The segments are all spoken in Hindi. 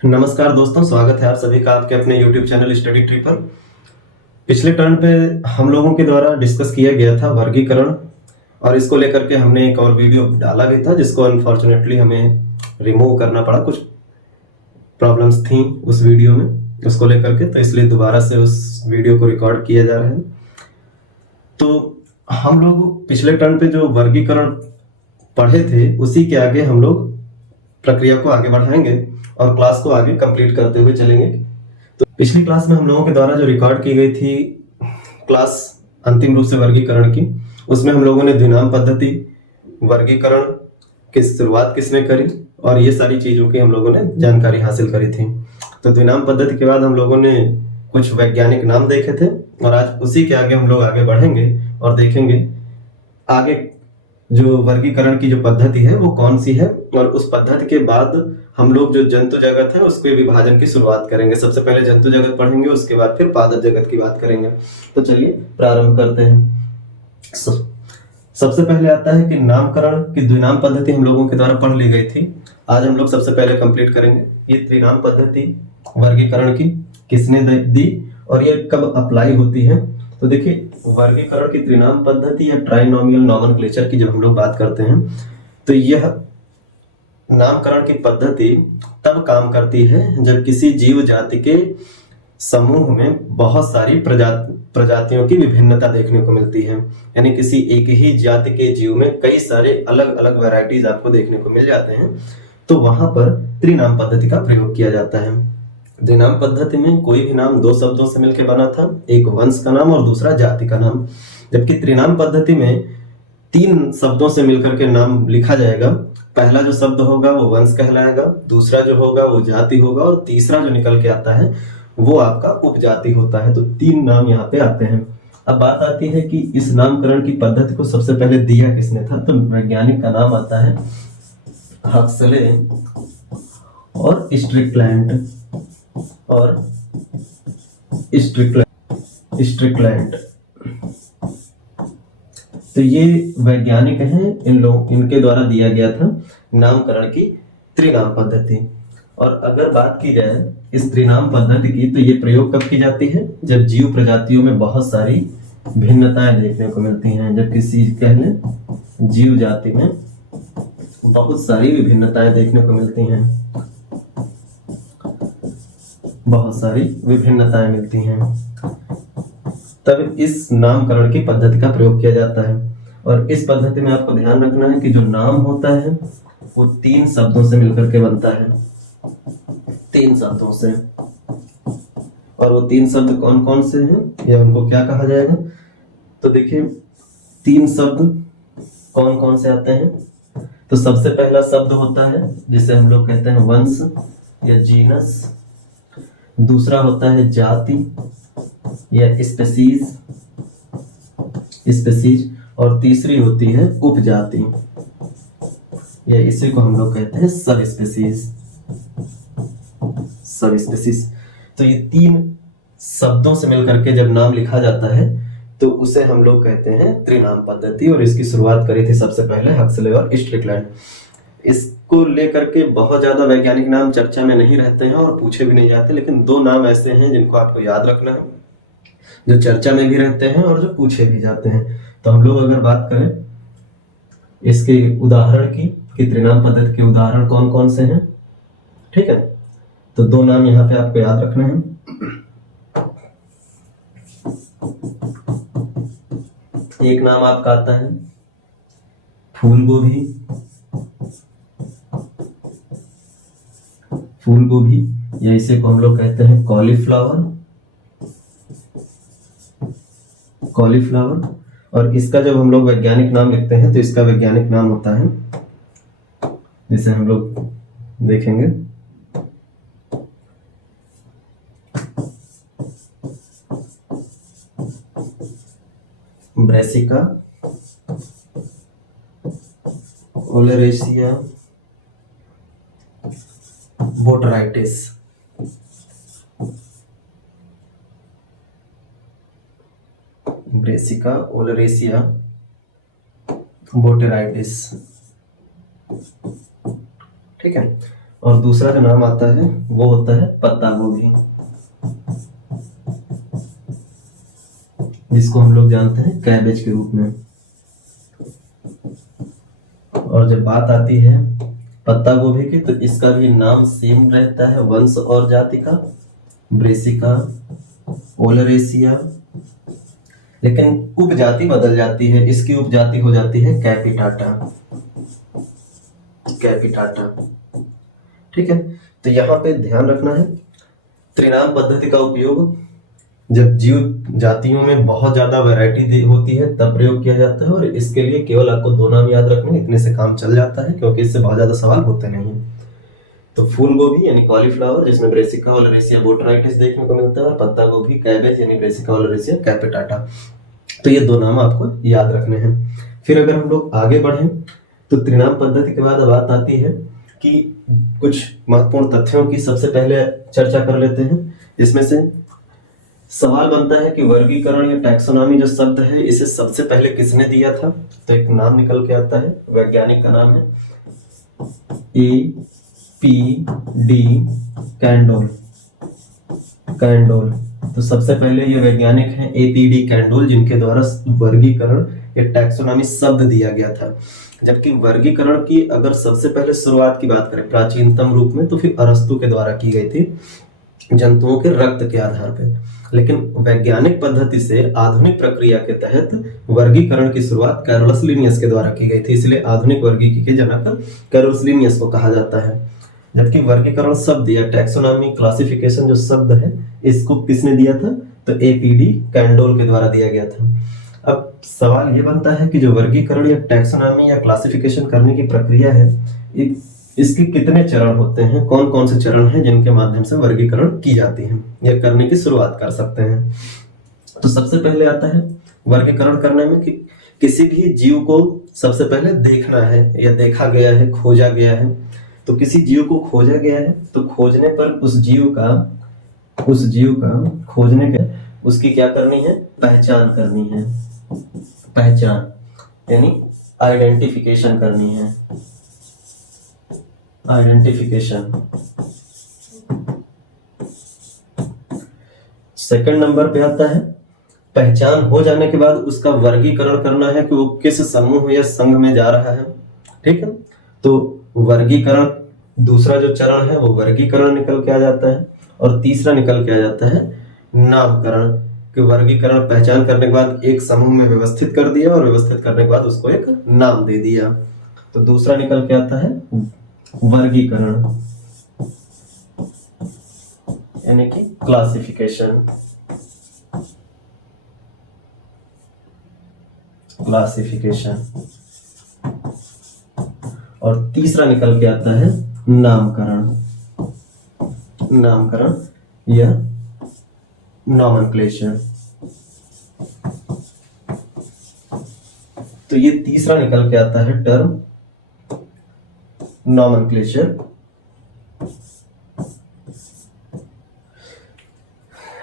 नमस्कार दोस्तों, स्वागत है आप सभी का आपके अपने YouTube चैनल स्टडी ट्री पर। पिछले टर्न पे हम लोगों के द्वारा डिस्कस किया गया था वर्गीकरण, और इसको लेकर के हमने एक और वीडियो डाला भी था जिसको अनफॉर्चुनेटली हमें रिमूव करना पड़ा। कुछ प्रॉब्लम्स थी उस वीडियो में उसको लेकर के, तो इसलिए दोबारा से उस वीडियो को रिकॉर्ड किया जा रहा है। तो हम लोग पिछले टर्न पे जो वर्गीकरण पढ़े थे उसी के आगे हम लोग प्रक्रिया को आगे बढ़ाएंगे और क्लास को आगे कंप्लीट करते हुए चलेंगे। तो पिछली क्लास में हम लोगों के द्वारा जो रिकॉर्ड की गई थी क्लास अंतिम रूप से वर्गीकरण की, उसमें हम लोगों ने द्विनाम पद्धति, वर्गीकरण की शुरुआत किसने करी और ये सारी चीजों की हम लोगों ने जानकारी हासिल करी थी। तो द्विनाम पद्धति के बाद हम लोगों ने कुछ वैज्ञानिक नाम देखे थे और आज उसी के आगे हम लोग आगे बढ़ेंगे और देखेंगे आगे जो वर्गीकरण की जो पद्धति है वो कौन सी है, और उस पद्धति के बाद हम लोग जो जंतु जगत है उसके विभाजन की शुरुआत करेंगे। सबसे पहले जंतु जगत पढ़ेंगे, उसके बाद फिर पादप जगत की बात करेंगे। तो चलिए प्रारंभ करते हैं। सबसे पहले आता है कि नामकरण की द्विनाम पद्धति हम लोगों के द्वारा पढ़ ली गई थी। आज हम लोग सबसे पहले कंप्लीट करेंगे ये त्रिनाम पद्धति वर्गीकरण की किसने दी और ये कब अप्लाई होती है। तो देखिए, वर्गीकरण की त्रिनाम पद्धति या ट्राइनोमियल नॉमेनक्लेचर की जब हम लोग बात करते हैं तो यह नामकरण की पद्धति तब काम करती है जब किसी जीव जाति के समूह में बहुत सारी प्रजातियों की विभिन्नता देखने को मिलती है। यानी किसी एक ही जाति के जीव में कई सारे अलग अलग वैरायटीज आपको देखने को मिल जाते हैं, तो वहां पर त्रिनाम पद्धति का प्रयोग किया जाता है। द्विनाम पद्धति में कोई भी नाम दो शब्दों से मिलकर बना था, एक वंश का नाम और दूसरा जाति का नाम। जबकि त्रिनाम पद्धति में तीन शब्दों से मिलकर के नाम लिखा जाएगा। पहला जो शब्द होगा वो वंश कहलाएगा, दूसरा जो होगा वो जाति होगा, और तीसरा जो निकल के आता है वो आपका उपजाति होता है। तो तीन नाम यहाँ पे आते हैं। अब बात आती है कि इस नामकरण की पद्धति को सबसे पहले दिया किसने था। तो वैज्ञानिक का नाम आता है हक्सले और स्ट्रिकलैंड। तो ये वैज्ञानिक हैं, इनके द्वारा दिया गया था नामकरण की त्रिनाम पद्धति। और अगर बात की जाए इस त्रिनाम पद्धति की, तो ये प्रयोग कब की जाती है जब जीव प्रजातियों में बहुत सारी भिन्नताएं देखने को मिलती हैं। जब किसी कह लें जीव जाति में बहुत सारी विभिन्नताएं देखने को मिलती हैं, बहुत सारी विभिन्नताएं मिलती हैं, तब इस नामकरण की पद्धति का प्रयोग किया जाता है। और इस पद्धति में आपको ध्यान रखना है कि जो नाम होता है वो तीन शब्दों से मिलकर के बनता है, तीन शब्दों से। और वो तीन शब्द कौन कौन से हैं या उनको क्या कहा जाएगा। तो देखिए, तीन शब्द कौन कौन से आते हैं। तो सबसे पहला शब्द होता है जिसे हम लोग कहते हैं वंश या जीनस, दूसरा होता है जाति या स्पेसीज, और तीसरी होती है उपजाति, या इसी को हम लोग कहते हैं सब स्पेसीज। तो ये तीन शब्दों से मिलकर के जब नाम लिखा जाता है तो उसे हम लोग कहते हैं त्रिनाम पद्धति। और इसकी शुरुआत करी थी सबसे पहले हक्सले और स्ट्रिकलैंड। इसको लेकर के बहुत ज्यादा वैज्ञानिक नाम चर्चा में नहीं रहते हैं और पूछे भी नहीं जाते, लेकिन दो नाम ऐसे हैं जिनको आपको याद रखना है, जो चर्चा में भी रहते हैं और जो पूछे भी जाते हैं। तो हम लोग अगर बात करें इसके उदाहरण की कि त्रिनाम पद्धति के उदाहरण कौन कौन से हैं, ठीक है, तो दो नाम यहाँ पे आपको याद रखना है। एक नाम आपका आता है फूल गोभी, या इसे को हम लोग कहते हैं कॉलीफ्लावर। और इसका जब हम लोग वैज्ञानिक नाम लिखते हैं तो इसका वैज्ञानिक नाम होता है, जिसे हम लोग देखेंगे, ब्रैसिका ओलेरेसिया बोटराइटिस। ब्रैसिका ओलेरेसिया बोटेराइटिस, ठीक है। और दूसरा जो नाम आता है वो होता है पत्ता गोभी, जिसको हम लोग जानते हैं कैबेज के रूप में। और जब बात आती है पत्ता गोभी की, तो इसका भी नाम सेम रहता है वंश और जाति का, ब्रेसिका ओलरेसिया, लेकिन उपजाति बदल जाती है। इसकी उपजाति हो जाती है कैपिटाटा, कैपिटाटा। ठीक है, तो यहाँ पे ध्यान रखना है, त्रिनाम पद्धति का उपयोग जब जीव जातियों में बहुत ज्यादा वैरायटी होती है तब प्रयोग किया जाता है, और इसके लिए केवल आपको 2 नाम याद रखने, इतने से काम चल जाता है, क्योंकि इससे बहुत ज्यादा सवाल होते नहीं हैं। तो फूल गोभी यानी कॉलीफ्लावर, जिसमें ब्रेसिका ओलरेसिया बोट्राइटिस देखने को मिलता है, और पत्ता गोभी कैबेज यानी ब्रेसिका ओलरेसिया कैपिटाटा। तो ये 2 नाम आपको याद रखने हैं। फिर अगर हम लोग आगे बढ़ें तो त्रिनाम पद्धति के बाद बात आती है कि कुछ महत्वपूर्ण तथ्यों की सबसे पहले चर्चा कर लेते हैं। इसमें से सवाल बनता है कि वर्गीकरण या टैक्सोनॉमी जो शब्द है इसे सबसे पहले किसने दिया था? तो एक नाम निकल के आता है, वैज्ञानिक का नाम है A.P.D. Candolle, Candolle. तो सबसे पहले ये वैज्ञानिक हैं A.P.D. कैंडोल, जिनके द्वारा वर्गीकरण या टैक्सोनॉमी शब्द दिया गया था। जबकि वर्गीकरण की अगर सबसे पहले शुरुआत की बात करें प्राचीनतम रूप में, तो फिर अरस्तु के द्वारा की गई थी जंतुओं के रक्त के आधार पर। लेकिन वैज्ञानिक पद्धति से आधुनिक प्रक्रिया के तहत वर्गीकरण की शुरुआत कैरोलस लिनियस के द्वारा की गई थी, इसलिए आधुनिक वर्गीकरण के जनक कैरोलस लिनियस को कहा जाता है। जबकि वर्गीकरण शब्द या टैक्सोनॉमी क्लासिफिकेशन जो शब्द है इसको किसने दिया था? तो A.P.D. कैंडोल के द्वारा दिया गया था। अब सवाल ये बनता है कि जो वर्गीकरण या टैक्सोनॉमी या क्लासिफिकेशन करने की प्रक्रिया है, इसके कितने चरण होते हैं, कौन कौन से चरण हैं जिनके माध्यम से वर्गीकरण की जाती है या करने की शुरुआत कर सकते हैं? तो सबसे पहले आता है वर्गीकरण करने में कि किसी भी जीव को सबसे पहले देखना है या देखा गया है, खोजा गया है। तो किसी जीव को खोजा गया है तो खोजने पर उस जीव का खोजने के उसकी क्या करनी है? पहचान करनी है, पहचान यानी आइडेंटिफिकेशन करनी है, आइडेंटिफिकेशन। सेकंड नंबर पे आता है पहचान हो जाने के बाद उसका वर्गीकरण करना है कि वो किस समूह या संघ में जा रहा है। ठीक है, तो वर्गीकरण दूसरा जो चरण है वो वर्गीकरण निकल के आ जाता है, और तीसरा निकल के आ जाता है नामकरण, कि वर्गीकरण पहचान करने के बाद एक समूह में व्यवस्थित कर दिया और व्यवस्थित करने के बाद उसको एक नाम दे दिया। तो दूसरा निकल के आता है वर्गीकरण यानी कि क्लासिफिकेशन, क्लासिफिकेशन। और तीसरा निकल के आता है नामकरण, नामकरण या नॉमेनक्लेचर। तो ये तीसरा निकल के आता है टर्म नॉमेनक्लेचर।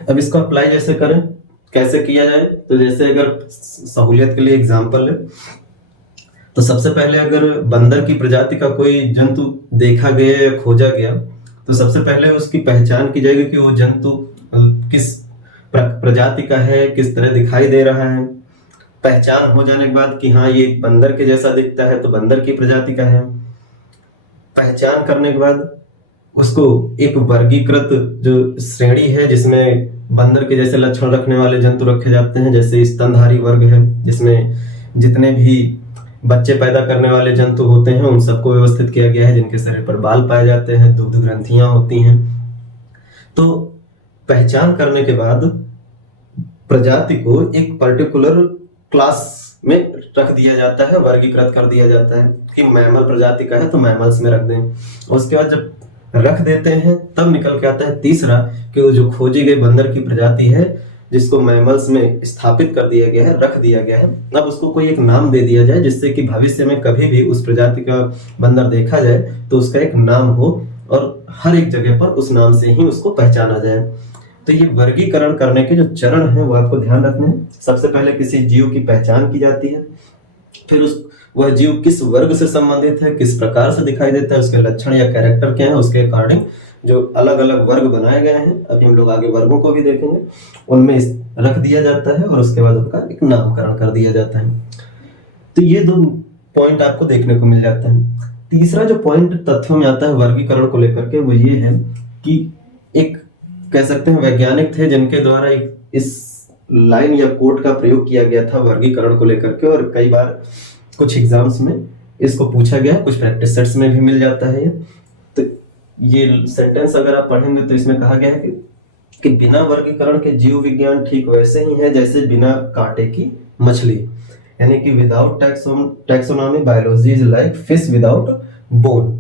अब इसको अप्लाई जैसे करें, कैसे किया जाए? तो जैसे अगर सहूलियत के लिए एग्जांपल है, तो सबसे पहले अगर बंदर की प्रजाति का कोई जंतु देखा गया या खोजा गया, तो सबसे पहले उसकी पहचान की जाएगी कि वो जंतु किस प्रजाति का है, किस तरह दिखाई दे रहा है। पहचान हो जाने के बाद कि हाँ ये बंदर के जैसा दिखता है तो बंदर की प्रजाति का है। पहचान करने के बाद उसको एक वर्गीकृत जो श्रेणी है जिसमें बंदर के जैसे लक्षण रखने वाले जंतु रखे जाते हैं, जैसे स्तनधारी वर्ग है जिसमें जितने भी बच्चे पैदा करने वाले जंतु होते हैं उन सबको व्यवस्थित किया गया है, जिनके शरीर पर बाल पाए जाते हैं, दुग्ध ग्रंथियां होती हैं। तो पहचान करने के बाद प्रजाति को एक पर्टिकुलर क्लास में रख दिया जाता है, वर्गीकृत कर दिया जाता है कि मैमल प्रजाति का है तो मैमल्स में रख दें। उसके बाद जब रख देते हैं तब निकल के आता है तीसरा कि वो जो खोजी गई बंदर की प्रजाति है जिसको मैमल्स में स्थापित कर दिया गया है, रख दिया गया है, अब उसको कोई एक नाम दे दिया जाए जिससे कि भविष्य में कभी भी उस प्रजाति का बंदर देखा जाए तो उसका एक नाम हो और हर एक जगह पर उस नाम से ही उसको पहचाना जाए। तो ये वर्गीकरण करने के जो चरण है वो आपको ध्यान रखने हैं। सबसे पहले किसी जीव की पहचान की जाती है, फिर उस वह जीव किस वर्ग से संबंधित है, किस प्रकार से दिखाई देता है, उसके लक्षण या कैरेक्टर क्या है, उसके अकॉर्डिंग जो अलग अलग वर्ग बनाए गए हैं, अभी हम लोग आगे वर्गों को भी देखेंगे, उनमें रख दिया जाता है और उसके बाद उनका एक नामकरण कर दिया जाता है। तो ये दो पॉइंट आपको देखने को मिल जाता है। तीसरा जो पॉइंट तथ्यों में आता है वर्गीकरण को लेकर के, वो ये है कि एक कह सकते हैं वैज्ञानिक थे जिनके द्वारा इस लाइन या कोट का प्रयोग किया गया था वर्गीकरण को लेकर के, और कई बार कुछ एग्जाम्स में इसको पूछा गया, कुछ प्रैक्टिस सेट्स में भी मिल जाता है। तो ये सेंटेंस अगर आप पढ़ेंगे तो इसमें कहा गया है कि बिना वर्गीकरण के जीव विज्ञान ठीक वैसे ही है जैसे बिना कांटे की मछली, यानी कि without taxonomy biology is like fish without bone.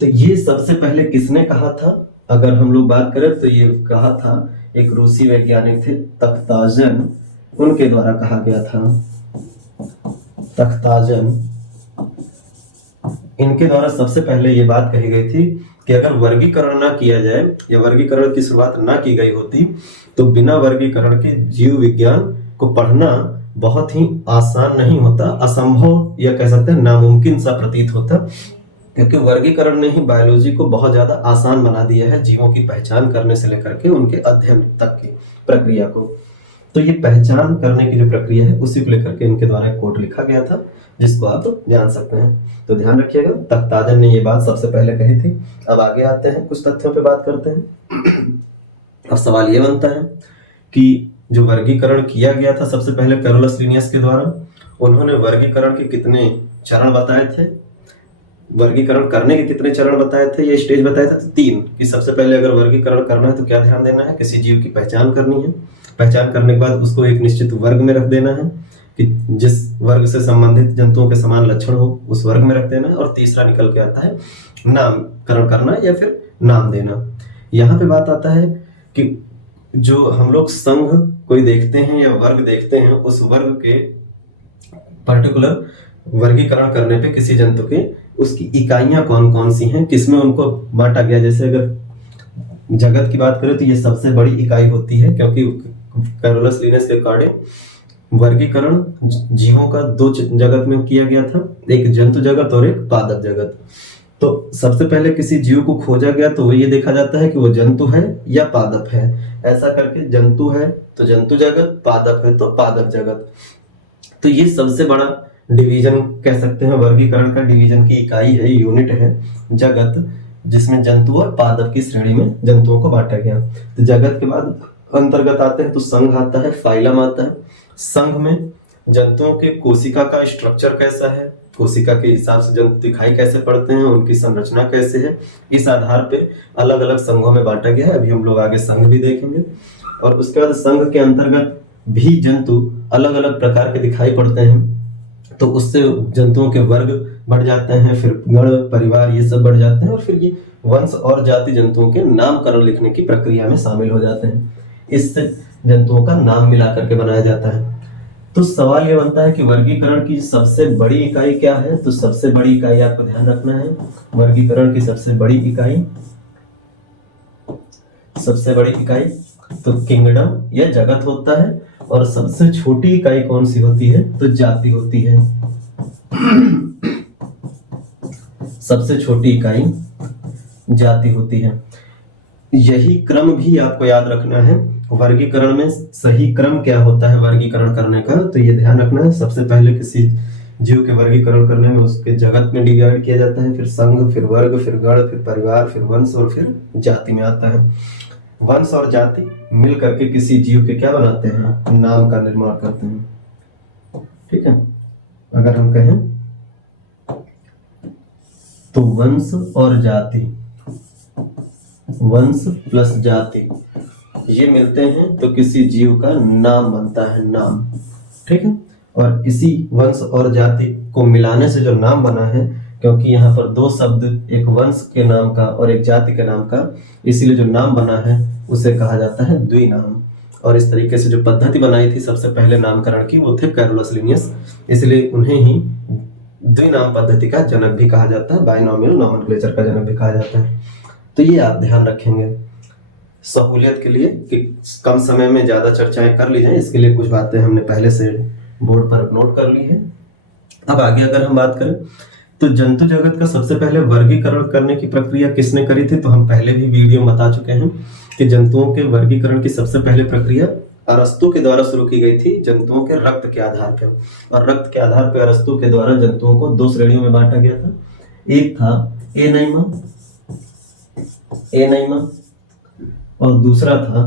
तो ये सबसे पहले किसने कहा था, अगर हम लोग बात करें तो ये कहा था एक रूसी वैज्ञानिक थे तख्ताजन, उनके द्वारा कहा गया था। तख्ताजन, इनके द्वारा सबसे पहले ये बात कही गई थी कि अगर वर्गीकरण ना किया जाए या वर्गीकरण की शुरुआत ना की गई होती तो बिना वर्गीकरण के जीव विज्ञान को पढ़ना बहुत ही आसान नहीं होता, असंभव या कह सकते हैं नामुमकिन सा प्रतीत होता, क्योंकि वर्गीकरण ने ही बायोलॉजी को बहुत ज्यादा आसान बना दिया है, जीवों की पहचान करने से लेकर के उनके अध्ययन तक की प्रक्रिया को। तो ये पहचान करने की जो प्रक्रिया है उसी को लेकर के इनके द्वारा एक कोट लिखा गया था, जिसको आप जान सकते हैं। तो ध्यान रखिएगा, तख्ताजन ने ये बात सबसे पहले कही थी। अब आगे आते हैं, कुछ तथ्यों पे बात करते हैं। अब सवाल ये बनता है कि जो वर्गीकरण किया गया था सबसे पहले कैरोलस लिनियस के द्वारा, उन्होंने वर्गीकरण के कितने चरण बताए थे, वर्गीकरण करने के कितने चरण बताए थे, ये स्टेज बताए थे, तो 3, कि सबसे पहले अगर वर्गीकरण करना है तो क्या ध्यान देना है, किसी जीव की पहचान करनी है, पहचान करने के बाद उसको एक निश्चित वर्ग में रख देना है कि जिस वर्ग से संबंधित जंतुओं के समान लक्षण हो उस वर्ग में रख देना है, और तीसरा निकल के आता है नामकरण करना या फिर नाम देना। यहाँ पे बात आता है कि जो हम लोग संघ कोई देखते हैं या वर्ग देखते हैं, उस वर्ग के पर्टिकुलर वर्गीकरण करने पे किसी जंतु के उसकी इकाइयां कौन कौन सी हैं, किसमें उनको बांटा गया। जैसे अगर जगत की बात करें तो ये सबसे बड़ी इकाई होती है, क्योंकि कैरोलस लिनियस के अकॉर्डिंग वर्गीकरण जीवों का 2 जगत में किया गया था, एक जंतु जगत और एक पादप जगत। तो सबसे पहले किसी जीव को खोजा गया तो वो ये देखा जाता है कि वो जंतु है या पादप है, ऐसा करके जंतु है तो जंतु जगत, पादप है तो पादप जगत। तो ये सबसे बड़ा डिवीजन कह सकते हैं, वर्गीकरण का डिवीजन की इकाई है, यूनिट है जगत, जिसमें जंतु और पादप की श्रेणी में जंतुओं को बांटा गया। तो जगत के बाद अंतर्गत आते हैं तो संघ आता है, फाइलम आता है। संघ में जंतुओं के कोशिका का स्ट्रक्चर कैसा है, कोशिका के हिसाब से जंतु दिखाई कैसे पड़ते हैं, उनकी संरचना कैसे है, इस आधार पे अलग अलग संघों में बांटा गया है। अभी हम लोग आगे संघ भी देखेंगे। और उसके बाद संघ के अंतर्गत भी जंतु अलग अलग प्रकार के दिखाई पड़ते हैं, तो उससे जंतुओं के वर्ग बढ़ जाते हैं, फिर गण, परिवार, ये सब बढ़ जाते हैं, और फिर ये वंश और जाति जंतुओं के नामकरण लिखने की प्रक्रिया में शामिल हो जाते हैं। इससे जंतुओं का नाम मिला करके बनाया जाता है। तो सवाल ये बनता है कि वर्गीकरण की सबसे बड़ी इकाई क्या है। तो सबसे बड़ी इकाई आपको ध्यान रखना है, वर्गीकरण की सबसे बड़ी इकाई तो किंगडम या जगत होता है, और सबसे छोटी इकाई कौन सी होती है, तो जाति होती है। सबसे छोटी इकाई जाति होती है। यही क्रम भी आपको याद रखना है, वर्गीकरण में सही क्रम क्या होता है वर्गीकरण करने का, तो ये ध्यान रखना है। सबसे पहले किसी जीव के वर्गीकरण करने में उसके जगत में डिवाइड किया जाता है, फिर संघ, फिर वर्ग, फिर गण, फिर परिवार, फिर वंश, और फिर जाति में आता है। वंश और जाति मिल करके किसी जीव के क्या बनाते हैं, नाम का निर्माण करते हैं। ठीक है, अगर हम कहें तो वंश और जाति, वंश प्लस जाति ये मिलते हैं तो किसी जीव का नाम बनता है, नाम। ठीक है, और इसी वंश और जाति को मिलाने से जो नाम बना है, क्योंकि यहाँ पर 2 शब्द, एक वंश के नाम का और एक जाति के नाम का, इसीलिए जो नाम बना है उसे कहा जाता है द्विनाम। और इस तरीके से जो पद्धति बनाई थी सबसे पहले नामकरण की, वो थे कैरोलस लिनियस, इसलिए उन्हें ही द्विनाम पद्धति का जनक भी कहा जाता है, बाइनोमियल नोमेनक्लेचर का जनक भी कहा जाता है। तो ये आप ध्यान रखेंगे सहूलियत के लिए कि कम समय में ज्यादा चर्चाएं कर ली जाए, इसके लिए कुछ बातें हमने पहले से बोर्ड पर नोट कर ली है। अब आगे अगर हम बात करें तो जंतु जगत का सबसे पहले वर्गीकरण करने की प्रक्रिया किसने करी थी, तो हम पहले भी वीडियो में बता चुके हैं कि जंतुओं के वर्गीकरण की सबसे पहले प्रक्रिया अरस्तु के द्वारा शुरू की गई थी, जंतुओं के रक्त के आधार पर। और रक्त के आधार पर अरस्तु के द्वारा जंतुओं को दो श्रेणियों में बांटा गया था। एक था एनाइमा और दूसरा था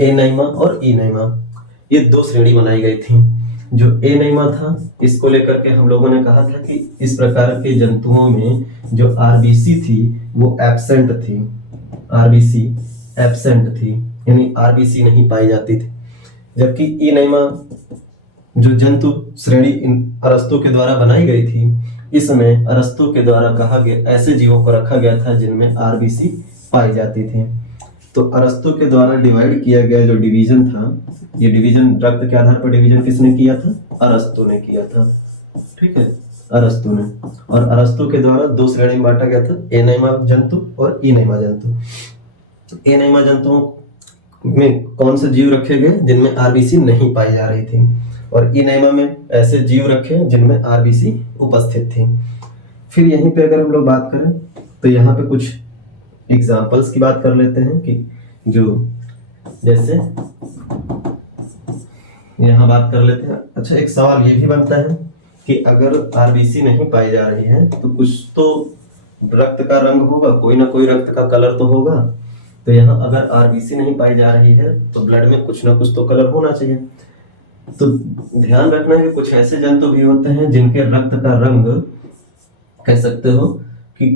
एनाइमा और इनाइमा। ये दो श्रेणी बनाई गई थी। जो एनाइमा था इसको लेकर के हम लोगों ने कहा था कि इस प्रकार के जंतुओं में जो आरबीसी थी वो एब्सेंट थी, आरबीसी एब्सेंट थी, यानी आरबीसी नहीं पाई जाती थी। जबकि इनाइमा जो जंतु श्रेणी अरस्तु के द्वारा बनाई गई थी, इसमें अरस्तु के द्वारा कहा गया ऐसे जीवों को रखा गया था जिनमें आरबीसी पाई जाती थी। तो अरस्तु के द्वारा डिवाइड किया गया जो डिवीजन था, ये डिवीजन रक्त के आधार पर डिवीजन किसने किया था, अरस्तु ने किया था। ठीक है, अरस्तु ने। और अरस्तु के द्वारा दो श्रेणी में बांटा गया था, एनाइमा जंतु और इनाइमा जंतु। एनाइमा जंतुओं में कौन से जीव रखे गए जिनमें आरबीसी नहीं पाई जा रही थी, और इनाइमा में ऐसे जीव रखे जिनमें आरबीसी उपस्थित थी। फिर यहीं पे अगर हम लोग बात करें तो यहाँ पे कुछ एग्जाम्पल्स की बात कर लेते हैं कि जो जैसे यहाँ बात कर लेते हैं। अच्छा, एक सवाल ये भी बनता है कि अगर आरबीसी नहीं पाई जा रही है तो कुछ तो रक्त का रंग होगा, कोई ना कोई रक्त का कलर तो होगा। तो यहाँ अगर आरबीसी नहीं पाई जा रही है तो ब्लड में कुछ ना कुछ तो कलर होना चाहिए। तो ध्यान रखना है कि कुछ ऐसे जंतु भी होते हैं जिनके रक्त का रंग कह सकते हो कि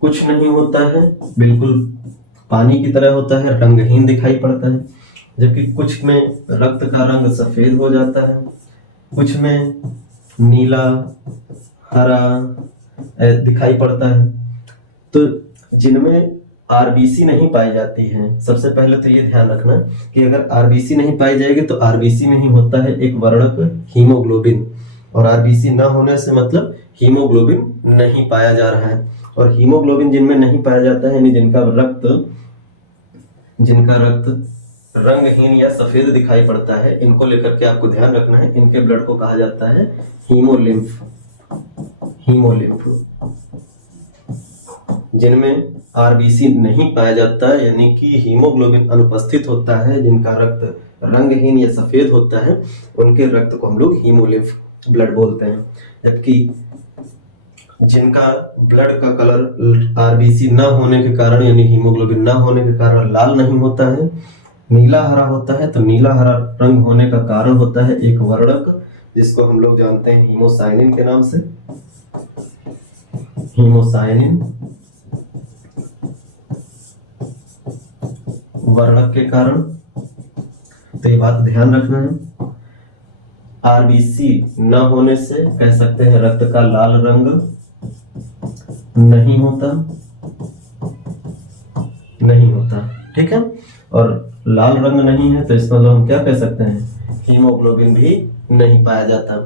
कुछ नहीं होता है, बिल्कुल पानी की तरह होता है, रंगहीन दिखाई पड़ता है। जबकि कुछ में रक्त का रंग सफेद हो जाता है, कुछ में नीला हरा दिखाई पड़ता है। तो जिनमें आरबीसी नहीं पाई जाती है, सबसे पहले तो ये ध्यान रखना कि अगर आरबीसी नहीं पाई जाएगी तो आरबीसी में ही होता है एक वर्णक हीमोग्लोबिन, और आरबीसी ना होने से मतलब हीमोग्लोबिन नहीं पाया जा रहा है। और हीमोग्लोबिन जिनमें नहीं पाया जाता है, यानी जिनका रक्त रंगहीन या सफेद दिखाई पड़ता है, इनको लेकर के आपको ध्यान रखना है। इनके ब्लड को कहा जाता है हीमोलिम्फ। जिनमें आरबीसी नहीं पाया जाता है, यानी कि हीमोग्लोबिन अनुपस्थित होता है, जिनका रक्त रंगहीन या सफेद होता है, उनके रक्त को हम लोग हीमोलिम्फ ब्लड बोलते हैं। जबकि जिनका ब्लड का कलर आरबीसी ना होने के कारण, यानी हीमोग्लोबिन ना होने के कारण लाल नहीं होता है, नीला हरा होता है, तो नीला हरा रंग होने का कारण होता है एक वर्णक जिसको हम लोग जानते हैं हीमोसाइनिन के नाम से। हीमोसाइनिन वर्णक के कारण। तो ये बात ध्यान रखना है। आरबीसी न होने से कह सकते हैं रक्त का लाल रंग नहीं होता। ठीक है, और लाल रंग नहीं है तो इसका मतलब हम क्या कह सकते हैं, हीमोग्लोबिन भी नहीं पाया जाता।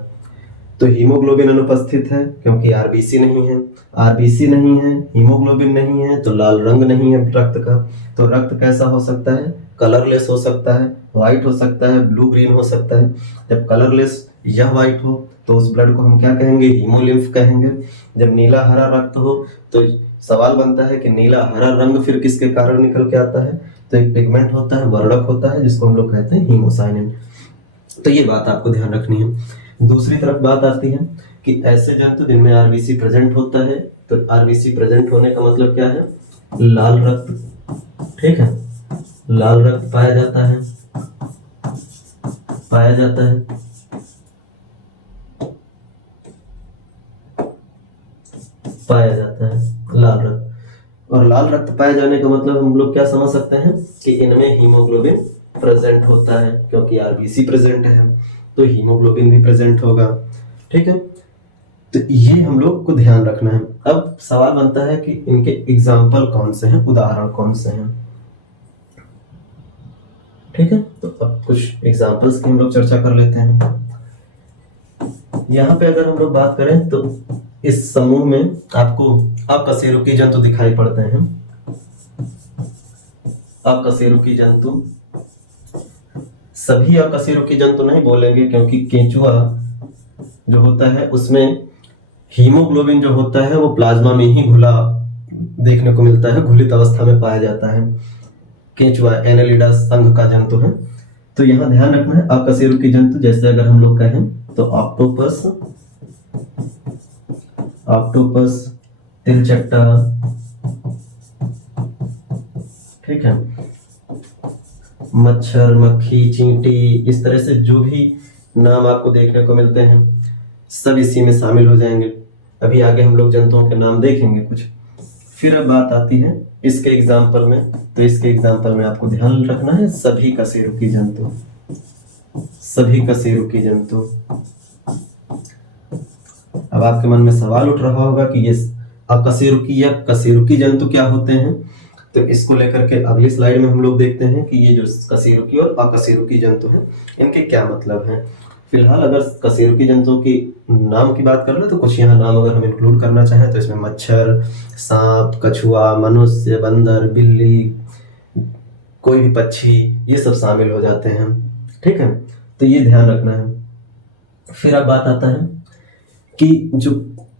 तो हीमोग्लोबिन अनुपस्थित है क्योंकि आरबीसी नहीं है, आरबीसी नहीं है, हीमोग्लोबिन नहीं है, तो लाल रंग नहीं है रक्त का। तो रक्त कैसा हो सकता है, कलरलेस हो सकता है, व्हाइट हो सकता है, ब्लू ग्रीन हो सकता है। जब कलरलेस या व्हाइट हो तो उस ब्लड को हम क्या कहेंगे, हीमोलिम्फ कहेंगे। जब नीला हरा रक्त हो तो सवाल बनता है कि नीला हरा रंग फिर किसके कारण निकल के आता है, तो एक पिगमेंट होता है, वर्णक होता है, जिसको हम लोग कहते हैं हीमोसाइनिन। तो ये बात आपको ध्यान रखनी है। दूसरी तरफ बात आती है कि ऐसे जंतु जिनमें आरबीसी प्रेजेंट होता है, तो आरबीसी प्रेजेंट होने का मतलब क्या है, लाल रक्त। ठीक है, लाल रक्त पाया जाता है लाल रक्त। और लाल रक्त पाए जाने का मतलब हम लोग क्या समझ सकते हैं कि इनमें हीमोग्लोबिन प्रेजेंट होता है, क्योंकि आरबीसी प्रेजेंट है तो हीमोग्लोबिन भी प्रेजेंट होगा। ठीक है, तो ये हम लोग को ध्यान रखना है। अब सवाल बनता है कि इनके एग्जाम्पल कौन से हैं, उदाहरण कौन से हैं। ठीक है, तो अब कुछ एग्जाम्पल्स की हम लोग चर्चा कर लेते हैं। यहाँ पे अगर हम लोग बात करें तो इस समूह में आपको अकशेरुकी जंतु दिखाई पड़ते हैं। अकशेरुकी जंतु सभी अकशेरुकी जंतु नहीं बोलेंगे, क्योंकि केंचुआ जो होता है उसमें हीमोग्लोबिन जो होता है वो प्लाज्मा में ही घुला देखने को मिलता है, घुलित अवस्था में पाया जाता है। केंचुआ एनेलिडा संघ का जंतु है। तो यहाँ ध्यान रखना है अकशेरुकी जंतु, जैसे अगर हम लोग कहें तो ऑक्टोपस, ऑक्टोपस, तिलचट्टा, ठीक है, मच्छर, मक्खी, चींटी, इस तरह से जो भी नाम आपको देखने को मिलते हैं सब इसी में शामिल हो जाएंगे। अभी आगे हम लोग जंतुओं के नाम देखेंगे कुछ। फिर अब बात आती है इसके एग्जाम्पल में। तो इसके एग्जाम्पल में आपको ध्यान रखना है सभी कशेरुकी जंतु, सभी कशेरुकी जंतु। अब आपके मन में सवाल उठ रहा होगा कि ये अकशेरुकी या कशेरुकी जंतु क्या होते हैं। तो इसको लेकर के अगली स्लाइड में हम लोग देखते हैं कि ये जो कशेरुकी और अकशेरुकी जंतु हैं इनके क्या मतलब हैं। फिलहाल अगर कशेरुकी जंतुओं की नाम की बात कर ले तो कुछ यहाँ नाम अगर हम इंक्लूड करना चाहें तो इसमें मच्छर, सांप, कछुआ, मनुष्य, बंदर, बिल्ली, कोई भी पक्षी, ये सब शामिल हो जाते हैं। ठीक है, तो ये ध्यान रखना है। फिर अब बात आता है कि जो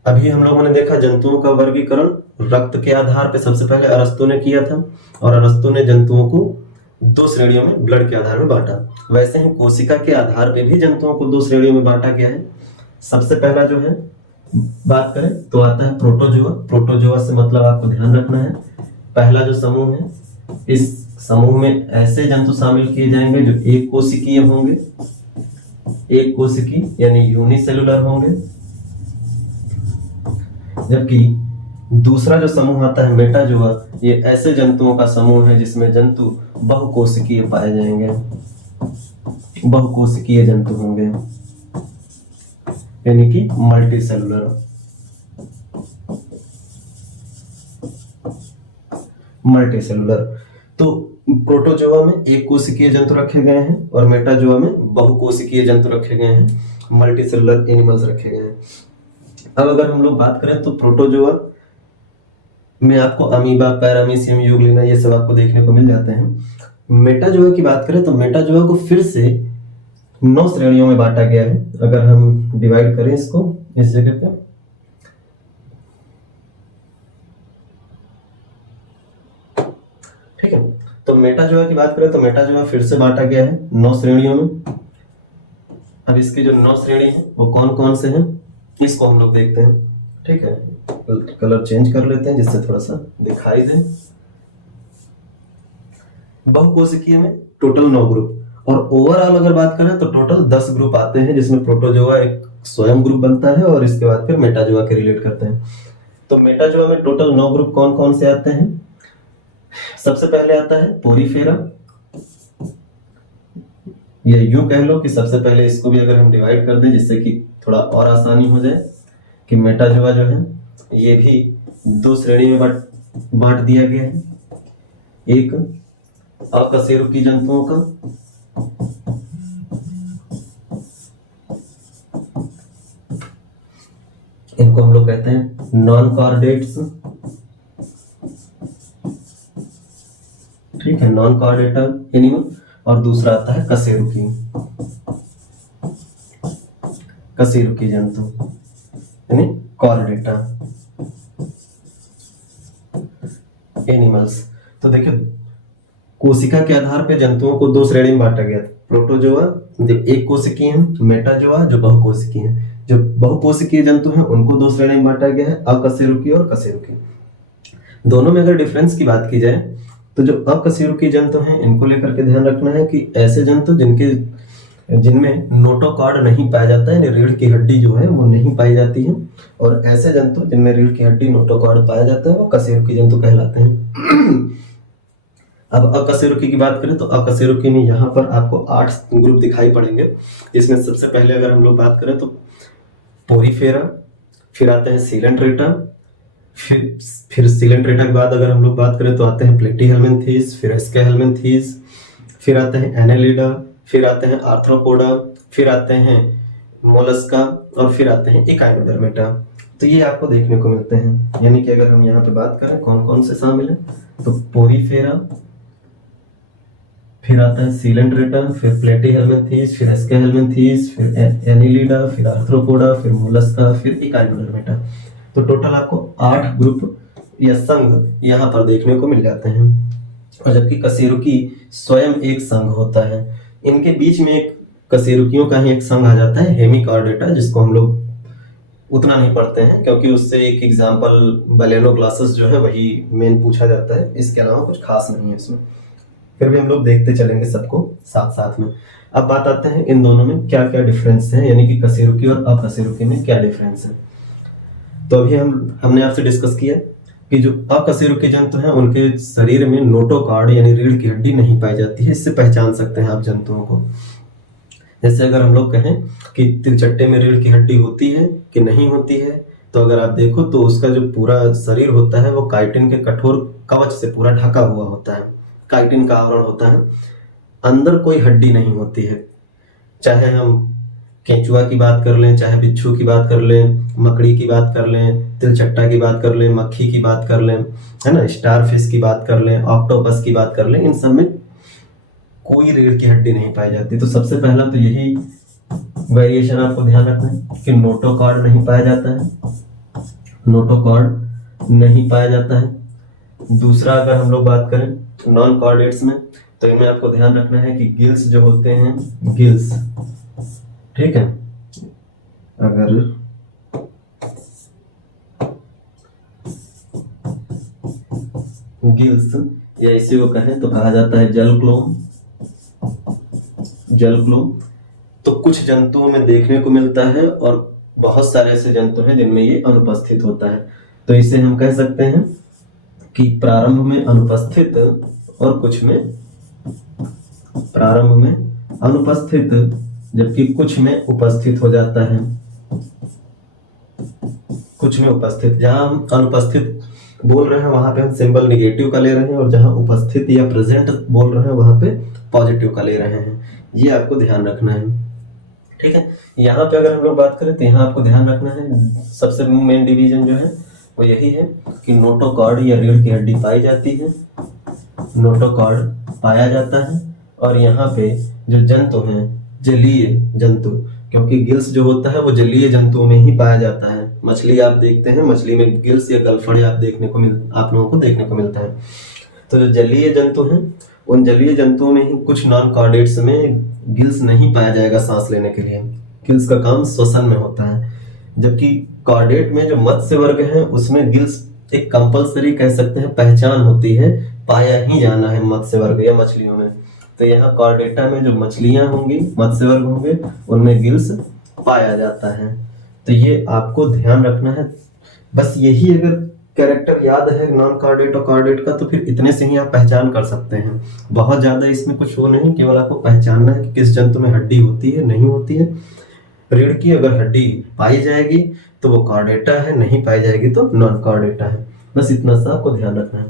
अभी हम लोगों ने देखा जंतुओं का वर्गीकरण रक्त के आधार पे सबसे पहले अरस्तु ने किया था, और अरस्तु ने जंतुओं को दो श्रेणियों में ब्लड के आधार में बांटा। वैसे ही कोशिका के आधार पे भी जंतुओं को दो श्रेणियों में बांटा गया है। सबसे पहला जो है बात करें तो आता है प्रोटोजोआ। प्रोटोजोआ से मतलब आपको ध्यान रखना है पहला जो समूह है, इस समूह में ऐसे जंतु शामिल किए जाएंगे जो एक कोशिकीय होंगे, एक कोशिकी यानी यूनिसेलुलर होंगे। जबकि दूसरा जो समूह आता है मेटाजोआ, ये ऐसे जंतुओं का समूह है जिसमें जंतु बहुकोशिकीय पाए जाएंगे, बहुकोशिकीय जंतु होंगे, यानी कि मल्टीसेलुलर। मल्टीसेलुलर तो प्रोटोजोआ में एक कोशिकीय जंतु रखे गए हैं और मेटाजोआ में बहुकोशिकीय जंतु रखे गए हैं, मल्टीसेलुलर एनिमल्स रखे गए हैं। अब अगर हम लोग बात करें तो प्रोटोजोआ में आपको अमीबा, पैरामीशियम, यूग्लिना ये सब आपको देखने को मिल जाते हैं। मेटाजोआ की बात करें तो मेटाजोआ को फिर से 9 श्रेणियों में बांटा गया है। अगर हम डिवाइड करें इसको इस जगह पे, ठीक है, तो मेटाजोआ की बात करें तो मेटाजोआ फिर से बांटा गया है 9 श्रेणियों में। अब इसकी जो 9 श्रेणी है वो कौन कौन से हैं इसको हम लोग देखते हैं। ठीक है, कलर चेंज कर लेते हैं जिससे थोड़ा सा दिखाई दे। बहुकोशिकीय में टोटल 9 ग्रुप, और ओवरऑल अगर बात करें तो टोटल 10 ग्रुप आते हैं, जिसमें प्रोटोजोआ एक स्वयं ग्रुप बनता है और इसके बाद फिर मेटाजोआ के रिलेट करते हैं। तो मेटाजोआ में टोटल 9 ग्रुप कौन कौन से आते हैं। सबसे पहले आता है पोरीफेरा। ये यूं कह लो कि सबसे पहले इसको भी अगर हम डिवाइड कर दें जिससे कि थोड़ा और आसानी हो जाए कि मेटाजोआ जो है ये भी 2 श्रेणी में बांट दिया गया है। एक अकशेरुकी जंतुओं का, इनको हम लोग कहते हैं नॉन कॉर्डेट्स। ठीक है, नॉन कॉर्डेटल एनिमल। और दूसरा आता है कशेरुकी, कशेरुकी जंतु यानी कॉर्डेटा एनिमल्स। तो देखिए कोशिका के आधार पे जंतुओं को 2 श्रेणी में बांटा गया था। प्रोटोजोआ जो एक कोशिकीय है, मेटाजोआ जो बहुकोशिकीय है। जो बहुकोशिकीय जंतु हैं उनको 2 श्रेणी में बांटा गया है, अकशेरुकी और कशेरुकी। दोनों में अगर डिफरेंस की बात की जाए तो जो अकशेरुकी जंतु हैं इनको लेकर के ध्यान रखना है कि ऐसे जंतु जिनमें नोटोकॉर्ड नहीं पाया जाता है, रीढ़ की हड्डी जो है वो नहीं पाई जाती है, और ऐसे जंतु जिनमें रीढ़ की हड्डी नोटोकॉर्ड पाया जाता है वो कशेरुकी जंतु कहलाते हैं। अब अकशेरुकी की बात करें तो अकशेरुकी में यहाँ पर आपको 8 ग्रुप दिखाई पड़ेंगे, जिसमें सबसे पहले अगर हम लोग बात करें तो पोरीफेरा, फिर आते हैं सीलेंट्रेटा, फिर सीलेंट्रेटा के बाद अगर हम लोग बात करें तो आते हैं प्लेटीहेल्मिन्थीज, फिर एस्केहेल्मिन्थीज, फिर आते हैं एनेलिडा, फिर आते हैं आर्थ्रोपोडा, फिर आते हैं मोलस्का, और फिर आते हैं इकाइनोडर्मेटा। तो ये आपको देखने को मिलते हैं। यानी कि अगर हम यहाँ पे बात करें कौन कौन से शामिल हैं तो पोरीफेरा, फिर आता है सीलेंट्रेटा, फिर प्लेटीहेल्मिन्थीज, फिर एस्केहेल्मिन्थीज, फिर एनिलिडा, फिर आर्थ्रोपोडा, फिर मोलस्का, फिर इकाइनोडर्मेटा। तो टोटल आपको 8 ग्रुप या संघ यहाँ पर देखने को मिल जाते हैं। और जबकि कशेरुकी स्वयं एक संघ होता है। इनके बीच में एक कशेरुकियों का ही एक संघ आ जाता है हेमिकॉर्डेटा, जिसको हम लोग उतना नहीं पढ़ते हैं क्योंकि उससे एक एग्जाम्पल बैलेनोग्लासस जो है वही मेन पूछा जाता है, इसके अलावा कुछ खास नहीं है इसमें। फिर भी हम लोग देखते चलेंगे सबको साथ साथ में। अब बात आते हैं इन दोनों में क्या क्या डिफरेंस है, यानी कि कशेरुकी और अकशेरुकी में क्या डिफरेंस है। तो अभी हमने आपसे डिस्कस किया कि जो अकशेरुकी जंतु हैं उनके शरीर में नोटोकॉर्ड यानी रीढ़ की हड्डी नहीं पाई जाती है। इससे पहचान सकते हैं आप जंतुओं को। जैसे अगर हम लोग कहें कि तिलचट्टे में रीढ़ की हड्डी होती है कि नहीं होती है, तो अगर आप देखो तो उसका जो पूरा शरीर होता है वो काइटिन के कठोर कवच से पूरा ढका हुआ होता है, काइटिन का आवरण होता है, अंदर कोई हड्डी नहीं होती है। चाहे हम केंचुआ की बात कर लें, चाहे बिच्छू की बात कर लें, मकड़ी की बात कर लें, तिलचट्टा की बात कर लें, मक्खी की बात कर लें, है ना, स्टारफिश की बात कर लें, ऑक्टोपस की बात कर लें, इन सब में कोई रीढ़ की हड्डी नहीं पाई जाती। तो सबसे पहला तो यही वेरिएशन आपको ध्यान रखना है कि नोटोकॉर्ड नहीं पाया जाता है, नोटोकॉर्ड नहीं पाया जाता है। दूसरा अगर हम लोग बात करें नॉन कॉर्डेट्स में, तो इनमें आपको ध्यान रखना है कि गिल्स जो होते हैं, गिल्स, ठीक है, अगर गिल्स या इसी को कहें तो कहा जाता है जलक्लोम, जलक्लोम। तो कुछ जंतुओं में देखने को मिलता है और बहुत सारे ऐसे जंतु हैं जिनमें ये अनुपस्थित होता है। तो इसे हम कह सकते हैं कि प्रारंभ में अनुपस्थित और कुछ में, प्रारंभ में अनुपस्थित जबकि कुछ में उपस्थित हो जाता है, कुछ में उपस्थित। जहां हम अनुपस्थित बोल रहे हैं वहां पे हम सिंबल निगेटिव का ले रहे हैं, और जहां उपस्थित या प्रेजेंट बोल रहे हैं वहां पे पॉजिटिव का ले रहे हैं। ये आपको ध्यान रखना है, ठीक है। यहाँ पे अगर हम लोग बात करें तो यहाँ आपको ध्यान रखना है सबसे मेन डिवीजन जो है वो यही है कि नोटोकॉर्ड या रीढ़ की हड्डी पाई जाती है, नोटोकॉर्ड पाया जाता है। और यहाँ पे जो जंतु हैं जलीय जंतु, क्योंकि गिल्स जो होता है वो जलीय जंतुओं में ही पाया जाता है। मछली आप देखते हैं, मछली में गिल्स या गलफड़े आप लोगों को देखने को मिलता है। तो जो जलीय जंतु हैं उन जलीय जंतुओं में ही कुछ नॉन कॉर्डेट्स में गिल्स नहीं पाया जाएगा सांस लेने के लिए। गिल्स का काम श्वसन में होता है, जबकि कॉर्डेट में जो मत्स्य वर्ग है उसमें गिल्स एक कंपलसरी कह सकते हैं पहचान होती है, पाया ही जाना है मत्स्य वर्ग या मछलियों में। तो यहाँ कॉर्डेटा में जो मछलियां होंगी, मत्स्य वर्ग होंगे, उनमें गिल्स पाया जाता है। तो ये आपको ध्यान रखना है। बस यही अगर कैरेक्टर याद है नॉन कॉर्डेट और कॉर्डेट का, तो फिर इतने से ही आप पहचान कर सकते हैं। बहुत ज्यादा इसमें कुछ हो नहीं, केवल आपको पहचानना है कि किस जंतु में हड्डी होती है, नहीं होती है। रीढ़ की अगर हड्डी पाई जाएगी तो वो कॉर्डेटा है, नहीं पाई जाएगी तो नॉन कॉर्डेटा है। बस इतना सा आपको ध्यान रखना है।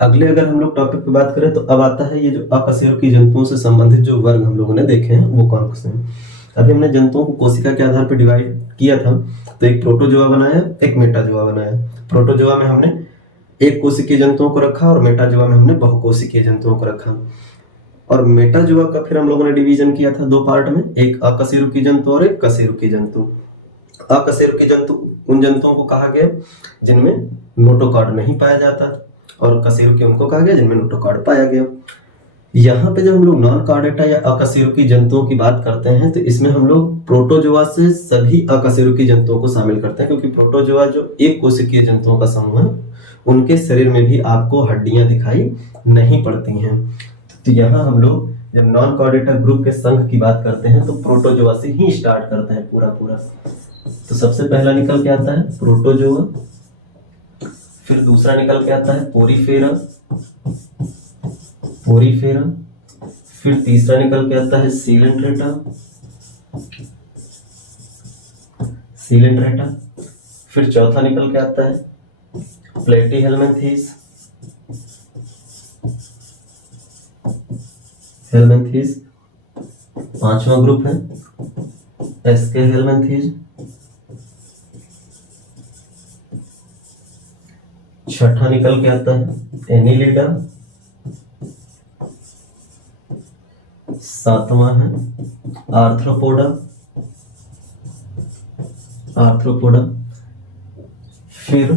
अगले अगर हम लोग टॉपिक पे बात करें तो अब आता है ये जो अकशेरुकी जंतुओं से संबंधित जो वर्ग हम लोगों ने देखे हैं वो कौन से हैं। अभी हमने जंतुओं को कोशिका के आधार पर डिवाइड किया था, तो एक प्रोटोजोआ बनाया, एक मेटाजोआ बनाया। प्रोटोजोआ में हमने एक कोशिकीय जंतुओं को रखा और मेटाजोआ में हमने बहुकोशिकीय जंतुओं को रखा। और मेटाजोआ का फिर हम लोगों ने डिवीजन किया था 2 पार्ट में, एक अकशेरुकी जंतु और एक कशेरुकी जंतु। अकशेरुकी जंतु उन जंतुओं को कहा गया जिनमें नोटोकॉर्ड नहीं पाया जाता, और कशेरुकी उनको कहा गया जिनमें नोटोकॉर्ड पाया गया। यहाँ पे जब हम लोग नॉन कॉर्डेटा या अकशेरुकी जंतुओं की बात करते हैं तो इसमें हम लोग प्रोटोजोआ से सभी अकशेरुकी जंतुओं को शामिल करते हैं, क्योंकि प्रोटोजोआ जो एक कोशिकीय जंतुओं का समूह है उनके शरीर में भी आपको हड्डियां दिखाई नहीं पड़ती हैं। तो यहाँ हम लोग जब नॉन कॉर्डेटा ग्रुप के संघ की बात करते हैं तो प्रोटोजोआ से ही स्टार्ट करते हैं पूरा। तो सबसे पहला निकल के आता है प्रोटोजोआ, फिर दूसरा निकल के आता है पोरीफेरा, पोरीफेरा, फिर तीसरा निकल के आता है सीलेंट्रेटा, सीलेंट्रेटा, फिर चौथा निकल के आता है प्लेटीहेल्मिन्थीज, हेल्मिन्थीज, पांचवा ग्रुप है एस्केहेल्मिन्थीज, छठा निकल के आता है एनिलिडा, सातवां है आर्थ्रोपोडा। आर्थ्रोपोडा। फिर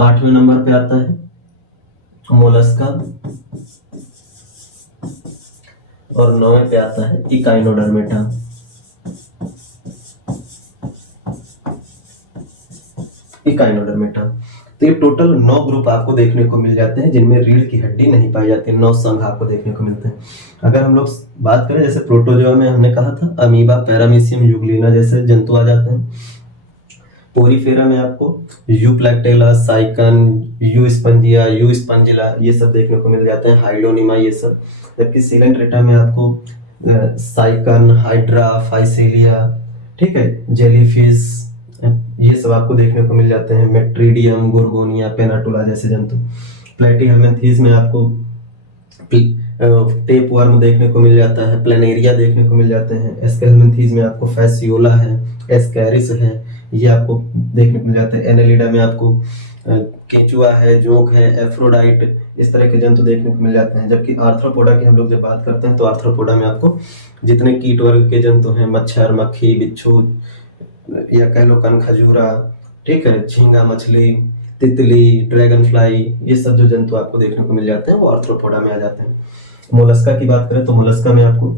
8वें नंबर पे आता है मोलस्का और 9वें पे आता है इकाइनोडर्मेटा। इकाइनोडर्मेटा। तो ये टोटल 9 ग्रुप आपको देखने को मिल जाते हैं जिनमें रीढ़ की हड्डी नहीं पाई जाती। 9 संघ आपको देखने को मिलते हैं। अगर हम लोग बात करें जैसे प्रोटोजोआ में हमने कहा था अमीबा, पैरामीशियम, यूग्लिना जैसे जंतु आ जाते हैं। पोरीफेरा में आपको यूप्लैक्टेला, साइकन, यू स्पंजिया, यू स्पंजिला ये सब देखने को मिल जाते हैं, हाइलोनिमा ये सब। जबकि सिलेंट्रेटा में आपको साइकन, हाइड्रा, फाइसेलिया, ठीक है, जेलीफिश ये सब आपको देखने को मिल जाते हैं। मेट्रीडियम, गोर्गोनिया, पेनाटुला जैसे जंतु। प्लेटीहेल्मिन्थीज में आपको टेप वर्म देखने को मिल जाता है, प्लेनेरिया देखने को मिल जाते हैं। एस्केल्मिन्थीज में आपको फैसियोला है, एस्कैरिस है, ये आपको देखने को मिल जाते हैं। एनेलिडा में आपको केंचुआ है, जोंक है, एफ्रोडाइट इस तरह के जंतु देखने को मिल जाते हैं। जबकि आर्थ्रोपोडा की हम लोग जब बात करते हैं तो आर्थ्रोपोडा में आपको जितने कीट वर्ग के जंतु हैं, मच्छर, मक्खी, बिच्छू या कह लो कनखजूरा, ठीक है, झींगा मछली, तितली, ड्रैगन फ्लाई ये सब जो जंतु आपको देखने को मिल जाते हैं वो आर्थ्रोपोडा में आ जाते हैं। मोलस्का की बात करें तो मोलस्का में आपको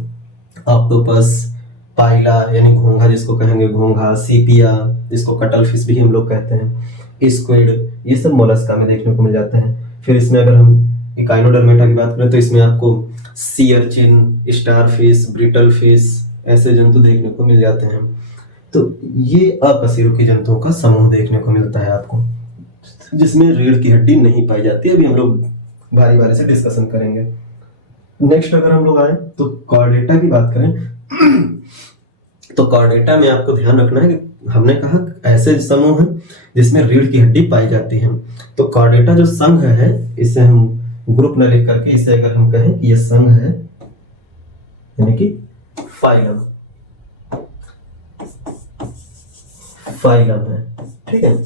ऑक्टोपस, पाइला यानी घोंघा जिसको कहेंगे घोंघा, सीपिया जिसको कटल फिश भी हम लोग कहते हैं, स्क्विड ये सब मोलस्का में देखने को मिल जाते हैं। फिर इसमें अगर हम इकाइनोडर्मेटा की बात करें तो इसमें आपको sea urchin, star fish, brittle fish ऐसे जंतु देखने को मिल जाते हैं। तो ये अकशेरुकी जंतुओं का समूह देखने को मिलता है आपको, जिसमें रीढ़ की हड्डी नहीं पाई जाती। अभी हम लोग बारी बारी से डिस्कशन करेंगे। नेक्स्ट अगर हम लोग आए तो कॉर्डेटा की बात करें तो कॉर्डेटा में आपको ध्यान रखना है कि हमने कहा ऐसे समूह हैं जिसमें रीढ़ की हड्डी पाई जाती है। तो कॉर्डेटा जो संघ है इसे हम ग्रुप न लिख करके इसे अगर हम कहें कि ये संघ है यानी कि फाइलम, फाइलम है, ठीक है।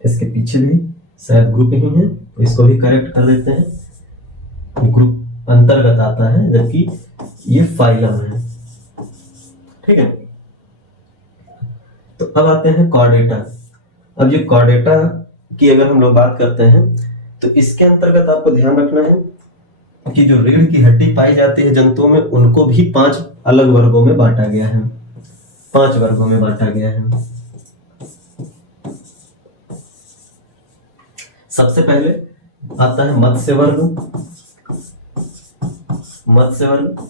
इसके पीछे भी शायद ग्रुप ही है, इसको भी करेक्ट कर देते हैं, ग्रुप अंतर्गत आता है जबकि ये फाइलम है, ठीक है। तो अब आते हैं कॉर्डेटा। अब ये कॉर्डेटा की अगर हम लोग बात करते हैं तो इसके अंतर्गत आपको ध्यान रखना है कि जो रीढ़ की हड्डी पाई जाती है जंतुओं में उनको भी 5 अलग वर्गों में बांटा गया है, 5 वर्गों में बांटा गया है। सबसे पहले आता है मत्स्य वर्ग। मत्स्य वर्ग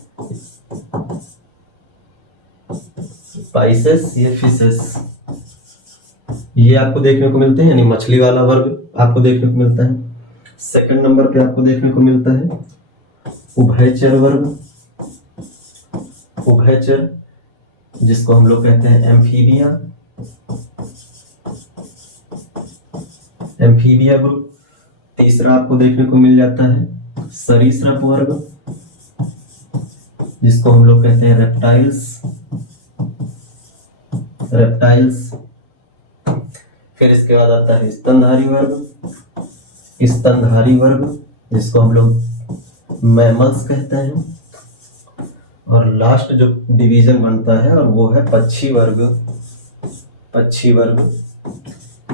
स्पाइसेस, ये फिशेस ये आपको देखने को मिलते हैं, यानी मछली वाला वर्ग आपको देखने को मिलता है। सेकंड नंबर पे आपको देखने को मिलता है उभयचर वर्ग। उभयचर जिसको हम लोग कहते हैं एम्फीबिया, एम्फीबिया ग्रुप। तीसरा आपको देखने को मिल जाता है सरीसृप वर्ग जिसको हम लोग कहते हैं रेप्टाइल्स, रेप्टाइल्स। फिर इसके बाद आता है स्तनधारी वर्ग, स्तनधारी वर्ग जिसको हम लोग मैमल्स कहते हैं। और लास्ट जो डिवीजन बनता है और वो है पक्षी वर्ग, पक्षी वर्ग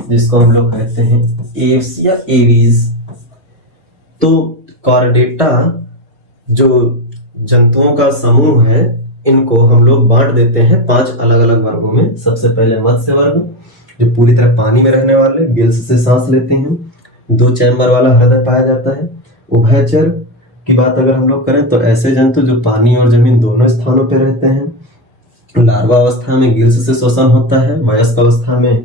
जिसको हम लोग कहते हैं एव्स या एवीज। तो कॉर्डेटा जो जंतुओं का समूह है इनको हम लोग बांट देते हैं 5 अलग अलग वर्गों में। सबसे पहले मत्स्य वर्ग जो पूरी तरह पानी में रहने वाले, गिल्स से सांस लेते हैं, 2 चैम्बर वाला हृदय पाया जाता है। उभयचर की बात अगर हम लोग करें तो ऐसे जंतु जो पानी और जमीन दोनों स्थानों पर रहते हैं। लार्वा अवस्था में गिल्स से श्वसन होता है, वयस्क अवस्था में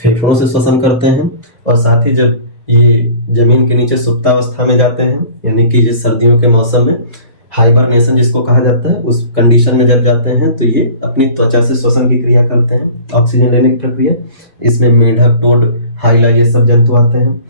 फेफड़ों से श्वसन करते हैं, और साथ ही जब ये जमीन के नीचे सुप्तावस्था में जाते हैं यानी कि जिस सर्दियों के मौसम में हाइबरनेशन जिसको कहा जाता है उस कंडीशन में जब जाते हैं तो ये अपनी त्वचा से श्वसन की क्रिया करते हैं, ऑक्सीजन लेने की प्रक्रिया। इसमें मेढक, टोड, हाइला ये सब जंतु आते हैं।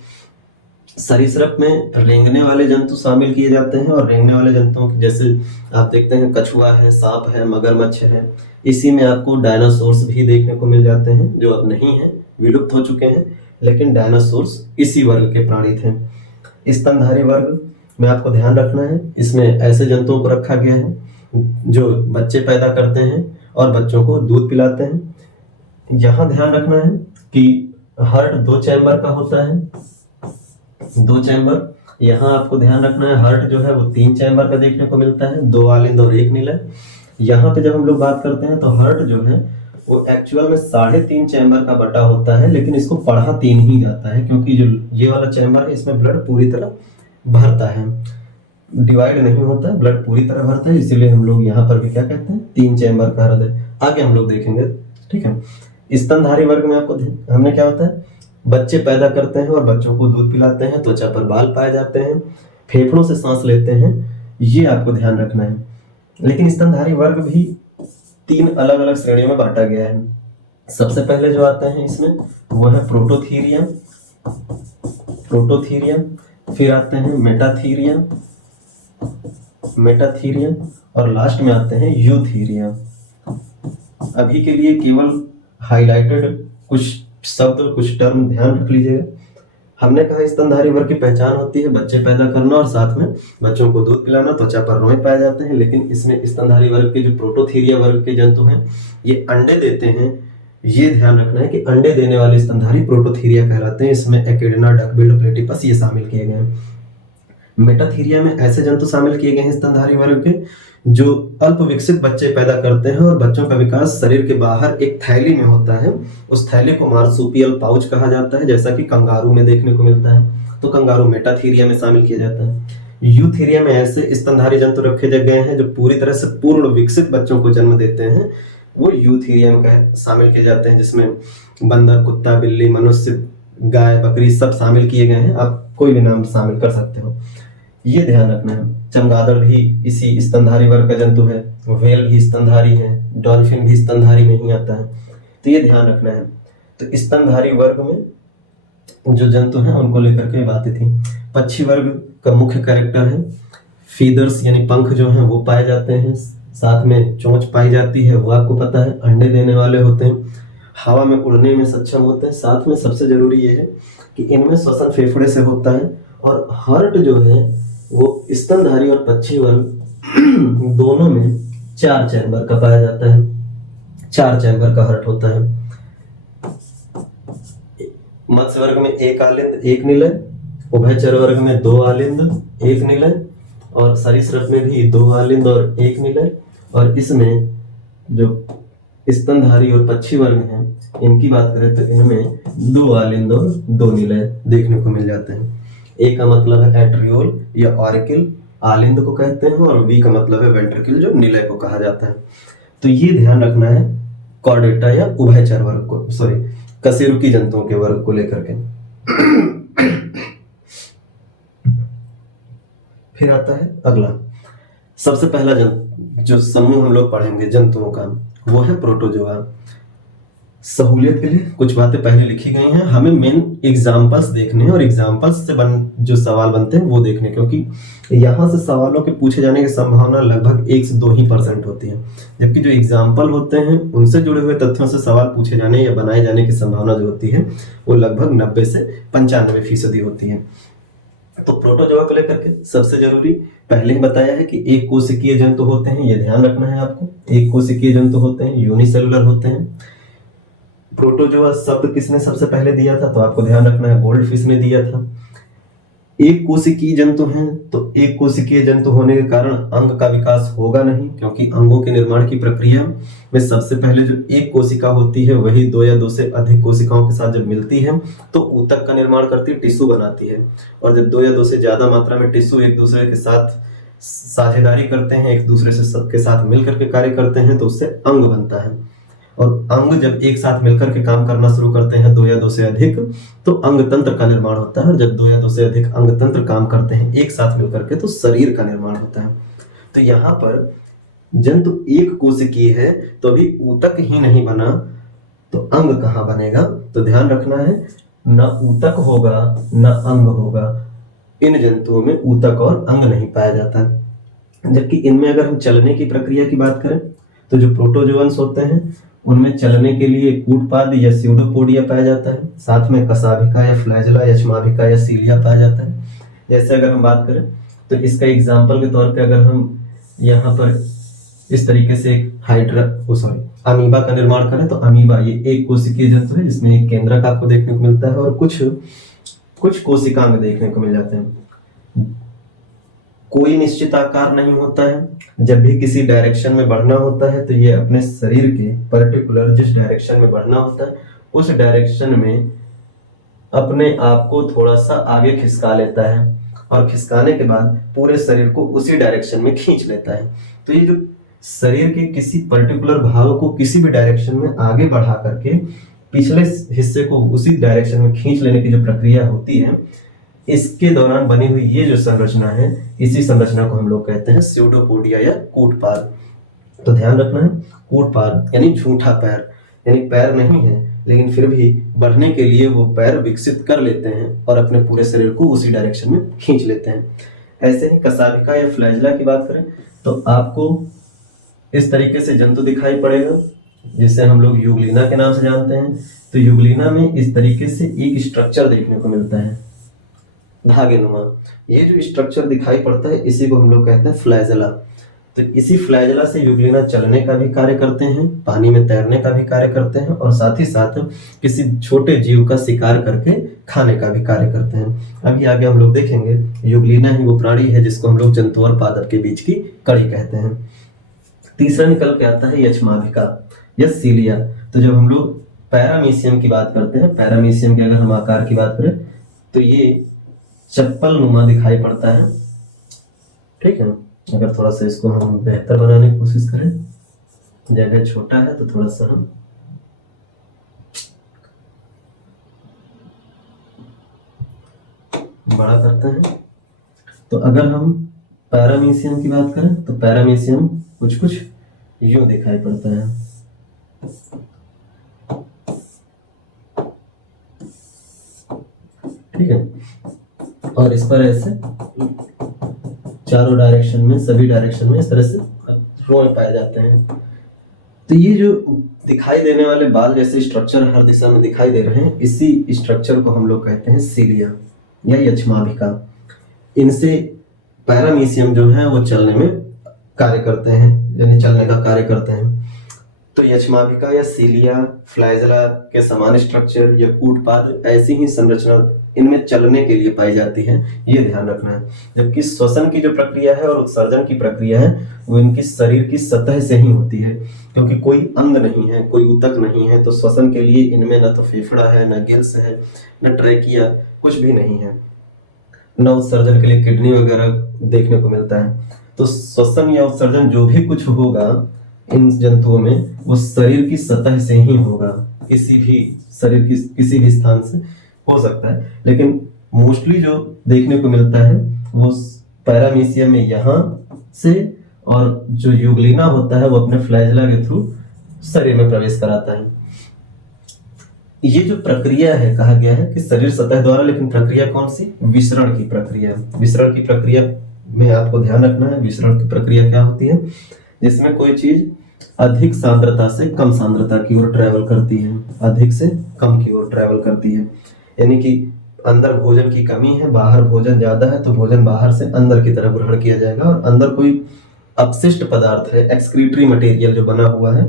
सरीसृप में रेंगने वाले जंतु शामिल किए जाते हैं, और रेंगने वाले जंतुओं जैसे आप देखते हैं कछुआ है, सांप है, मगरमच्छ है। इसी में आपको डायनासोर्स भी देखने को मिल जाते हैं जो अब नहीं है, विलुप्त हो चुके हैं, लेकिन डायनासोर्स इसी वर्ग के प्राणी थे। स्तनधारी वर्ग में आपको ध्यान रखना है, इसमें ऐसे जंतुओं को रखा गया है जो बच्चे पैदा करते हैं और बच्चों को दूध पिलाते हैं। यहाँ ध्यान रखना है कि हार्ट 2 चैम्बर का होता है, 2 चैम्बर। यहाँ आपको ध्यान रखना है हार्ट जो है वो 3 चैम्बर का देखने को मिलता है, 2 आलिंद और 1 निलय। यहाँ पे जब हम लोग बात करते हैं तो हार्ट जो है वो एक्चुअल में 3.5 चैम्बर का बटा होता है, लेकिन इसको पढ़ा 3 ही जाता है क्योंकि जो ये वाला चैम्बर है इसमें ब्लड पूरी तरह भरता है, डिवाइड नहीं होता है, ब्लड पूरी तरह भरता है, इसीलिए हम लोग यहाँ पर भी क्या कहते हैं 3 चैम्बर का हृदय। आगे हम लोग देखेंगे, ठीक है। स्तनधारी वर्ग में आपको हमने क्या होता है, बच्चे पैदा करते हैं और बच्चों को दूध पिलाते हैं, त्वचा पर बाल पाए जाते हैं, फेफड़ों से सांस लेते हैं, ये आपको ध्यान रखना है। लेकिन स्तनधारी वर्ग भी 3 अलग अलग श्रेणियों में बांटा गया है। सबसे पहले जो आते हैं इसमें वो है प्रोटोथीरिया, फिर आते हैं मेटाथीरिया और लास्ट में आते हैं यूथीरिया। अभी के लिए केवल हाइलाइटेड कुछ शब्द, कुछ टर्म ध्यान रख लीजिएगा। हमने कहा स्तनधारी वर्ग की पहचान होती है बच्चे पैदा करना और साथ में बच्चों को दूध पिलाना, त्वचा पर रोए पाए जाते हैं। लेकिन इसमें स्तनधारी वर्ग के जो प्रोटोथीरिया वर्ग के जंतु हैं ये अंडे देते हैं। ये ध्यान रखना है कि अंडे देने वाले स्तनधारी प्रोटोथीरिया कहलाते हैं। इसमें एकेडिना, डकबिल्ड, प्लेटिपस ये शामिल किए गए हैं। मेटाथीरिया में ऐसे जंतु शामिल किए गए हैं स्तनधारी वर्ग के जो अल्प विकसित बच्चे पैदा करते हैं और बच्चों का विकास शरीर के बाहर एक थैली में होता है। उस थैली को मार्सुपियल पाउच कहा जाता है, जैसा कि कंगारू में देखने को मिलता है। तो कंगारू मेटाथीरिया में शामिल किया जाता है। यूथीरिया में ऐसे स्तनधारी जंतु रखे गए हैं जो पूरी तरह से पूर्ण विकसित बच्चों को जन्म देते हैं, वो यूथीरिया में शामिल किए जाते हैं, जिसमें बंदर, कुत्ता, बिल्ली, मनुष्य, गाय, बकरी सब शामिल किए गए हैं। आप कोई भी नाम शामिल कर सकते हो, ये ध्यान रखना है। चमगादड़ भी इसी स्तनधारी वर्ग का जंतु है, व्हेल भी स्तनधारी है, डॉल्फिन भी स्तनधारी में ही आता है, तो ये ध्यान रखना है। तो स्तनधारी वर्ग में जो जंतु हैं उनको लेकर के बातें थी। पक्षी वर्ग का मुख्य कैरेक्टर है फीदर्स, यानी पंख जो हैं वो पाए जाते हैं, साथ में चोंच पाई जाती है, वो आपको पता है। अंडे देने वाले होते हैं, हवा में उड़ने में सक्षम होते हैं, साथ में सबसे जरूरी ये है कि इनमें श्वसन फेफड़े से होता है। और हार्ट जो है वो स्तनधारी और पक्षी वर्ग दोनों में 4 चैम्बर का पाया जाता है, 4 चैम्बर का हार्ट होता है। मत्स्य वर्ग में 1 आलिंद 1 निलय, उभयचर वर्ग में 2 आलिंद 1 निलय और सरीसृप में भी 2 आलिंद और 1 निलय। और इसमें जो स्तनधारी और पक्षी वर्ग हैं इनकी बात करें तो इनमें 2 आलिंद और 2 निलय देखने को मिल जाते हैं। ए का मतलब है एट्रियोल या ऑरिकल, आलिंद को कहते हैं, और वी का मतलब है वेंट्रिकल जो निलय को कहा जाता है। तो ये ध्यान रखना है कॉर्डेटा या उभयचर वर्ग को, सॉरी कशेरुकी जंतुओं के वर्ग को लेकर के। फिर आता है अगला, सबसे पहला जो समूह हम लोग पढ़ेंगे जंतुओं का वो है प्रोटोजोआ। सहूलियत के लिए कुछ बातें पहले लिखी गई हैं, हमें मेन एग्जाम्पल्स देखने हैं और एग्जाम्पल्स से जो सवाल बनते हैं वो देखने, क्योंकि यहाँ से सवालों के पूछे जाने की संभावना लगभग 1 से 2% होती है, जबकि जो एग्जाम्पल होते हैं उनसे जुड़े हुए तथ्यों से सवाल पूछे जाने या बनाए जाने की संभावना जो होती है वो लगभग 90 से 95% होती है। तो प्रोटोजोआ को लेकर के सबसे जरूरी पहले ही बताया है कि एक कोशिकीय जंतु होते हैं, ये ध्यान रखना है आपको। एक कोशिकीय जंतु होते हैं, यूनिसेलुलर होते हैं। प्रोटोजोआ शब्द किसने सबसे पहले दिया था, तो आपको ध्यान रखना है गोल्डफिश ने दिया था। एक कोशिकीय जंतु हैं, तो एक कोशिकीय जंतु होने के कारण अंग का विकास होगा नहीं, क्योंकि अंगों के निर्माण की प्रक्रिया में सबसे पहले जो एक कोशिका होती है वही 2 या 2 से अधिक कोशिकाओं के साथ जब मिलती है तो ऊतक का निर्माण करती है, टिश्यू बनाती है। और जब 2 या 2 से ज्यादा मात्रा में टिश्यू एक दूसरे के साथ साझेदारी करते हैं, एक दूसरे से सबके साथ मिलकर के कार्य करते हैं, तो उससे अंग बनता है। और अंग जब एक साथ मिलकर के काम करना शुरू करते हैं 2 या 2 से अधिक, तो अंग तंत्र का निर्माण होता है। और जब 2 या 2 से अधिक अंग तंत्र काम करते हैं एक साथ मिलकर के, तो शरीर का निर्माण होता है। तो यहाँ पर जंतु एक कोशिकीय है तो अभी ऊतक ही नहीं बना तो अंग कहाँ बनेगा, तो ध्यान रखना है न ऊतक होगा न अंग होगा। इन जंतुओं में ऊतक और अंग नहीं पाया जाता। जबकि इनमें अगर हम चलने की प्रक्रिया की बात करें तो जो प्रोटोजोअन्स होते हैं उनमें चलने के लिए कूटपाद या स्यूडोपोडिया पाया जाता है, साथ में कशाभिका या फ्लैजेला या छमाभिका या सीलिया पाया जाता है। जैसे अगर हम बात करें तो इसका एग्जाम्पल के तौर पे अगर हम यहाँ पर इस तरीके से एक अमीबा का निर्माण करें, तो अमीबा ये एक कोशिकीय जंतु है जिसमें एक केंद्रक आपको देखने को मिलता है और कुछ कोशिकांग देखने को मिल जाते हैं। कोई निश्चित आकार नहीं होता है। जब भी किसी डायरेक्शन में बढ़ना होता है तो ये अपने शरीर के पर्टिकुलर जिस डायरेक्शन में बढ़ना होता है उस डायरेक्शन में अपने आप को थोड़ा सा आगे खिसका लेता है और खिसकाने के बाद पूरे शरीर को उसी डायरेक्शन में खींच लेता है। तो ये जो शरीर के किसी पर्टिकुलर भाग को किसी भी डायरेक्शन में आगे बढ़ा करके पिछले हिस्से को उसी डायरेक्शन में खींच लेने की जो प्रक्रिया होती है, इसके दौरान बनी हुई ये जो संरचना है, इसी संरचना को हम लोग कहते हैं स्यूडोपोडिया या कूटपाद। तो ध्यान रखना है, कूटपाद यानी झूठा पैर, यानी पैर नहीं है लेकिन फिर भी बढ़ने के लिए वो पैर विकसित कर लेते हैं और अपने पूरे शरीर को उसी डायरेक्शन में खींच लेते हैं। ऐसे ही कशाभिका या फ्लैजिला की बात करें तो आपको इस तरीके से जंतु दिखाई पड़ेगा जिसे हम लोग यूग्लिना के नाम से जानते हैं। तो यूग्लिना में इस तरीके से एक स्ट्रक्चर देखने को मिलता है, धागेनुमा। ये जो स्ट्रक्चर दिखाई पड़ता है इसी को हम लोग कहते हैं फ्लैजिला। तो इसी फ्लैजिला से यूग्लिना चलने का भी कार्य करते हैं, पानी में तैरने का भी कार्य करते हैं और साथ ही साथ किसी छोटे जीव का शिकार करके खाने का भी कार्य करते हैं। अभी आगे हम लोग देखेंगे यूग्लिना ही वो प्राणी है जिसको हम लोग जंतु और पादप के बीच की कड़ी कहते हैं। तीसरा निकल के आता है यक्ष्माभिका या सीलिया। तो जब हम लोग पैरामीशियम की बात करते हैं, पैरामीशियम के अगर हम आकार की बात करें तो ये चप्पल नुमा दिखाई पड़ता है। ठीक है, अगर थोड़ा सा इसको हम बेहतर बनाने की कोशिश करें, जगह छोटा है तो थोड़ा सा हम बड़ा करते हैं। तो अगर हम पैरामीशियम की बात करें तो पैरामीशियम कुछ यूं दिखाई पड़ता है। ठीक है, और इस पर ऐसे चारों डायरेक्शन में, सभी डायरेक्शन में इस तरह से रोए पाए जाते हैं। तो ये जो दिखाई देने वाले बाल जैसे स्ट्रक्चर हर दिशा में दिखाई दे रहे हैं, इसी स्ट्रक्चर को हम लोग कहते हैं सीलिया या यक्ष्माभिका। इनसे पैरामीशियम जो है वो चलने में कार्य करते हैं, यानी चलने का कार्य करते हैं। तो यक्ष्माभिका या सीलिया, फ्लैजिला के समान स्ट्रक्चर या कूटपाद, ऐसी ही संरचना इनमें चलने के लिए पाई जाती है, ये ध्यान रखना है। जबकि श्वसन की जो प्रक्रिया है और उत्सर्जन की प्रक्रिया है वो इनकी शरीर की सतह से ही होती है, क्योंकि कोई अंग नहीं है, कोई ऊतक नहीं है। तो श्वसन के लिए इनमें न तो फेफड़ा है, न गिल्स है, न ट्रैकिया, कुछ भी नहीं है, न उत्सर्जन के लिए किडनी वगैरह देखने को मिलता है। तो श्वसन या उत्सर्जन जो भी कुछ होगा इन जंतुओं में वो शरीर की सतह से ही होगा, किसी भी शरीर की किसी भी स्थान से हो सकता है, लेकिन मोस्टली जो देखने को मिलता है वो पैरामीशियम में यहाँ से, और जो यूग्लिना होता है वो अपने फ्लैजिला के थ्रू शरीर में प्रवेश कराता है। ये जो प्रक्रिया है, कहा गया है कि शरीर सतह द्वारा, लेकिन प्रक्रिया कौन सी? विसरण की प्रक्रिया। विसरण की प्रक्रिया में आपको ध्यान रखना है, विसरण की प्रक्रिया क्या होती है? जिसमें कोई चीज अधिक सांद्रता से कम सांद्रता की ओर ट्रेवल करती है, अधिक से कम की ओर ट्रेवल करती है। यानी कि अंदर भोजन की कमी है, बाहर भोजन ज्यादा है, तो भोजन बाहर से अंदर की तरफ ग्रहण किया जाएगा, और अंदर कोई अपशिष्ट पदार्थ है, एक्सक्रीटरी मटेरियल जो बना हुआ है,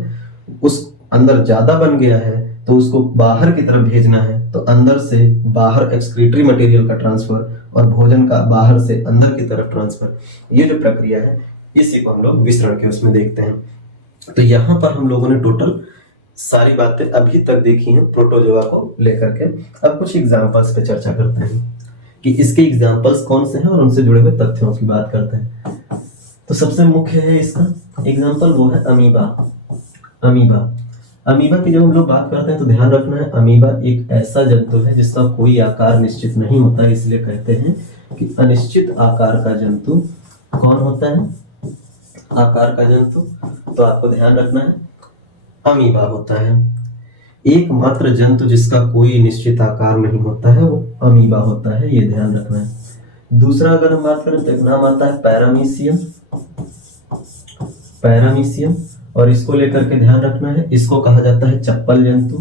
उस अंदर ज्यादा बन गया है तो उसको बाहर की तरफ भेजना है, तो अंदर से बाहर एक्सक्रीटरी मटेरियल का ट्रांसफर और भोजन का बाहर से अंदर की तरफ ट्रांसफर, ये जो प्रक्रिया है इसी को हम लोग विसरण के उसमें देखते हैं। तो यहाँ पर हम लोगों ने टोटल सारी बातें अभी तक देखी हैं प्रोटोजोआ को लेकर के। अब कुछ एग्जांपल्स पे चर्चा करते हैं कि इसके एग्जांपल्स कौन से हैं और उनसे जुड़े हुए तथ्यों की बात करते हैं। तो सबसे मुख्य है इसका एग्जांपल वो है अमीबा। अमीबा की जब हम लोग बात करते हैं तो ध्यान रखना है, अमीबा एक ऐसा जंतु है जिसका कोई आकार निश्चित नहीं होता, इसलिए कहते हैं कि अनिश्चित आकार का जंतु कौन होता है? आकार का जंतु। तो आपको ध्यान रखना है अमीबा होता है। एकमात्र जंतु जिसका कोई निश्चित आकार नहीं होता है वो अमीबा होता है, ये ध्यान रखना है। दूसरा अगर हम बात करें तो एक नाम आता है पैरामीशियम, और इसको लेकर के ध्यान रखना है, इसको कहा जाता है चप्पल जंतु,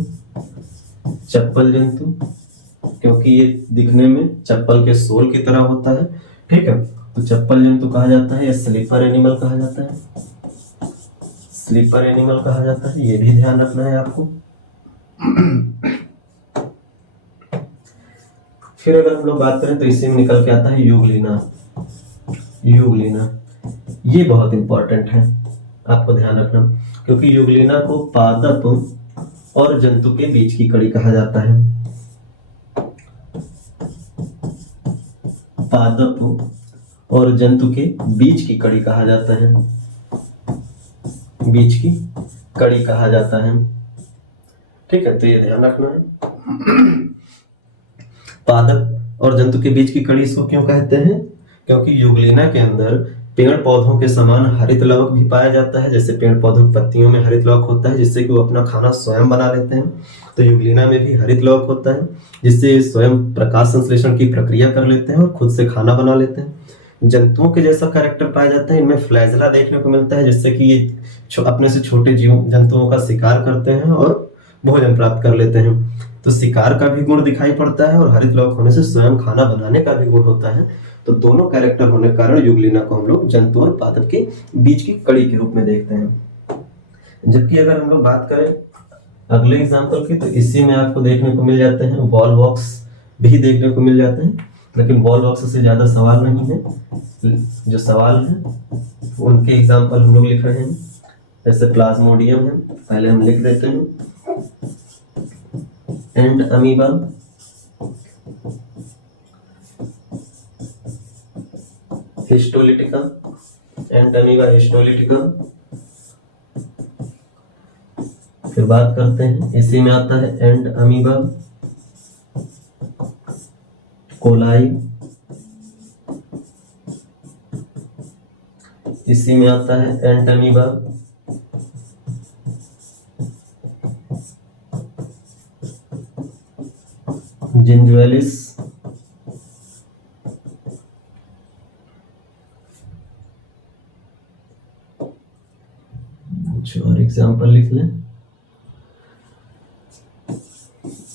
क्योंकि ये दिखने में चप्पल के सोल की तरह होता है। ठीक है, तो चप्पल जंतु कहा जाता है या स्लीपर एनिमल कहा जाता है? स्लीपर एनिमल कहा जाता है, ये भी ध्यान रखना है आपको। फिर अगर हम लोग बात करें तो इसी में निकल के आता है यूग्लिना। यूग्लिना ये बहुत इंपॉर्टेंट है, आपको ध्यान रखना, क्योंकि यूग्लिना को पादप और जंतु के बीच की कड़ी कहा जाता है। पादप और जंतु के बीच की कड़ी कहा जाता है, बीच की कड़ी कहा जाता है। ठीक है, तो ये ध्यान रखना है। पादप और जंतु के बीच की कड़ी इसको क्यों कहते हैं? क्योंकि यूग्लिना के अंदर पेड़ पौधों के समान हरित लवक भी पाया जाता है। जैसे पेड़ पौधों की पत्तियों में हरित लवक होता है जिससे कि वो अपना खाना स्वयं बना लेते हैं, तो यूग्लिना में भी हरित लवक होता है जिससे स्वयं प्रकाश संश्लेषण की प्रक्रिया कर लेते हैं और खुद से खाना बना लेते हैं। जंतुओं के जैसा कैरेक्टर पाया जाता है, इनमें फ्लैजला देखने को मिलता है जिससे कि ये अपने से छोटे जीव जंतुओं का शिकार करते हैं और भोजन प्राप्त कर लेते हैं। तो शिकार का भी गुण दिखाई पड़ता है और हरित लवक होने से स्वयं खाना बनाने का भी गुण होता है। तो दोनों कैरेक्टर होने के कारण यूग्लिना को हम लोग जंतु और पादप के बीच की कड़ी के रूप में देखते हैं। जबकि अगर हम लोग बात करें अगले एग्जाम्पल की, तो इसी में आपको देखने को मिल जाते हैं वॉल बॉक्स भी देखने को मिल जाते हैं, लेकिन वॉल बॉक्स से ज्यादा सवाल नहीं है। जो सवाल है उनके एग्जाम्पल हम लोग लिख रहे हैं। जैसे प्लाज्मोडियम है, पहले हम लिख देते हैं, and amoeba, histolytica, and amoeba histolytica. फिर बात करते हैं, इसी में आता है एंड अमीबा कोलाई, इसी में आता है एंड अमीबा जिंजुएलिस, कुछ और एग्जाम्पल लिख लें।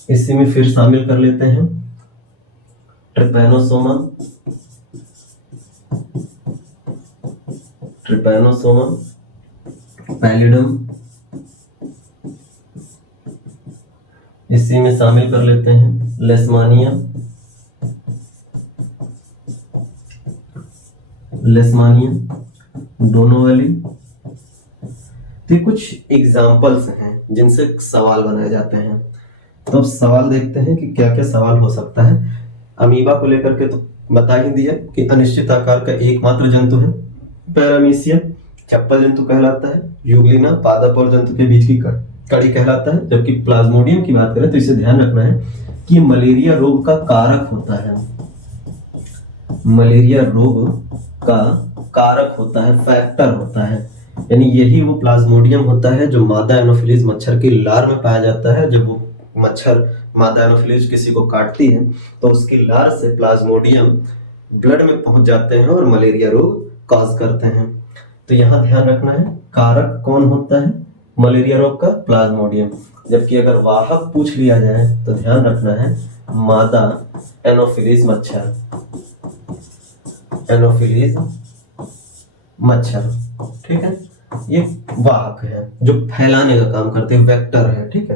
इसी में फिर शामिल कर लेते हैं ट्रिपैनोसोमा, ट्रिपैनोसोमा पैलिडम, इसी में शामिल कर लेते हैं लेशमानिया, लेशमानिया दोनों वाली। तो कुछ एग्जाम्पल्स हैं जिनसे सवाल बनाए जाते हैं। तो अब सवाल देखते हैं कि क्या क्या सवाल हो सकता है। अमीबा को लेकर के तो बता ही दिया कि अनिश्चित आकार का एकमात्र जंतु है। पैरामीशिया चप्पल जंतु कहलाता है। यूग्लिना पादप और जंतु के बीच की कड़ी कहलाता है। जबकि प्लाज्मोडियम की बात करें तो इसे ध्यान रखना है कि मलेरिया रोग का कारक होता है। मलेरिया रोग का कारक होता है, फैक्टर होता है, यानी यही वो प्लाज्मोडियम होता है जो मादा एनोफिलीज मच्छर की लार में पाया जाता है। जब वो मच्छर मादा एनोफिलीज किसी को काटती है तो उसकी लार से प्लाज्मोडियम ब्लड में पहुंच जाते हैं और मलेरिया रोग कॉज करते हैं। तो यहाँ ध्यान रखना है कारक कौन होता है मलेरिया रोग का, प्लाज्मोडियम। जबकि अगर वाहक पूछ लिया जाए तो ध्यान रखना है मादा एनोफिलीज मच्छर, एनोफिलीज मच्छर। ठीक है, ये वाहक है जो फैलाने का काम करते हैं, वेक्टर है। ठीक है,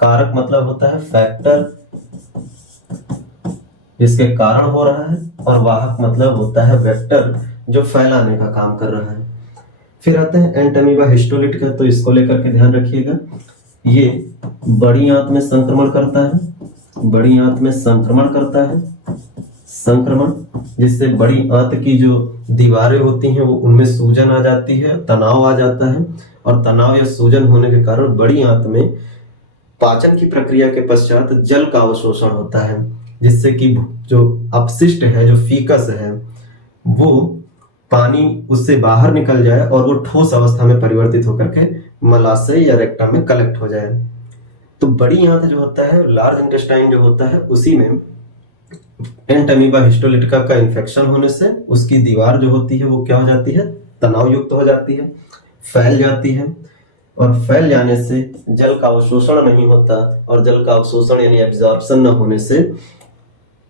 कारक मतलब होता है फैक्टर जिसके कारण हो रहा है, और वाहक मतलब होता है वेक्टर जो फैलाने का काम कर रहा है। फिर आते हैं एंटमीबा हिस्टोलिटिका, तो इसको लेकर के ध्यान रखिएगा। ये बड़ी आंत में संक्रमण करता है, बड़ी आंत में संक्रमण करता है, संक्रमण जिससे बड़ी आंत की जो दीवारें होती हैं वो उनमें सूजन आ जाती है, तनाव आ जाता है, और तनाव या सूजन होने के कारण बड़ी आंत में पाचन की प्रक्रिया के पश्चात जल का अवशोषण होता है, जिससे कि जो अपशिष्ट है, जो फीकस है, वो पानी उससे बाहर निकल जाए और वो ठोस अवस्था में परिवर्तित होकर के मलाशय या रेक्टम में कलेक्ट हो जाए। तो बड़ी आंत जो होता है, लार्ज इंटेस्टाइन जो होता है, उसी में एंटमीबा हिस्टोलिटिका का इन्फेक्शन होने से उसकी दीवार जो होती है वो क्या हो जाती है, तनाव युक्त हो जाती है, फैल जाती है, और फैल जाने से जल का अवशोषण नहीं होता, और जल का अवशोषण यानी एब्जॉर्प्शन न होने से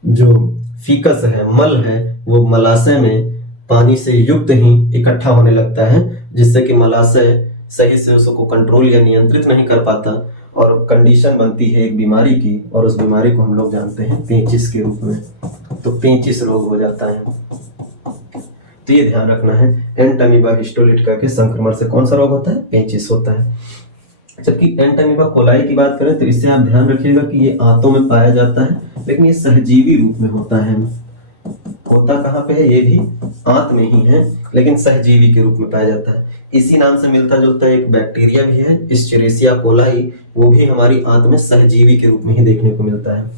जो फीकस है, मल है, वो मलाशय में पानी से युक्त ही इकट्ठा होने लगता है, जिससे कि मलाशय सही से उसको कंट्रोल या नियंत्रित नहीं कर पाता और कंडीशन बनती है एक बीमारी की, और उस बीमारी को हम लोग जानते हैं पेचिश के रूप में। तो पेचिश रोग हो जाता है। तो ये ध्यान रखना है, एंटमीबा हिस्टोलिटिका के संक्रमण से कौन सा रोग होता है? पेचिश होता है। जबकि एंटमीबा कोलाई की बात करें तो इससे आप ध्यान रखिएगा कि ये आंतों में पाया जाता है, लेकिन ये सहजीवी रूप में होता है। होता कहाँ पे है? ये भी आंत में ही है, लेकिन सहजीवी के रूप में पाया जाता है। इसी नाम से मिलता जुलता एक बैक्टीरिया भी है, इस्चेरिशिया कोलाई, वो भी हमारी आंत में सहजीवी के रूप में ही देखने को मिलता है।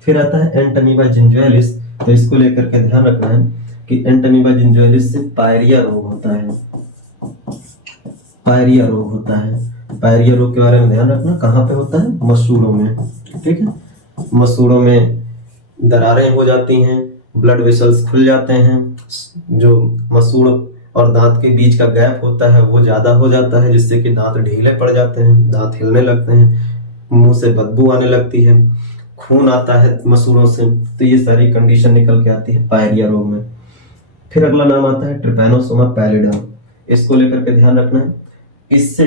फिर आता है एंटमीबा जिंजुएलिस। तो इसको लेकर के ध्यान रखना है कि एंटमीबा जिंजुएलिस से पायरिया रोग होता है। पायरिया रोग होता है। पायरिया रोग के बारे में ध्यान रखना, कहाँ पे होता है? मसूड़ों में। ठीक है, मसूड़ों में दरारें हो जाती हैं, ब्लड वेसल्स खुल जाते हैं, जो मसूड़ और दांत के बीच का गैप होता है वो ज्यादा हो जाता है, जिससे कि दांत ढीले पड़ जाते हैं, दांत हिलने लगते हैं, मुंह से बदबू आने लगती है, खून आता है मसूड़ों से। तो ये सारी कंडीशन निकल के आती है पायरिया रोग में। फिर अगला नाम आता है ट्रिपैनोसोमा पैलिडम। इसको लेकर के ध्यान रखना है, इससे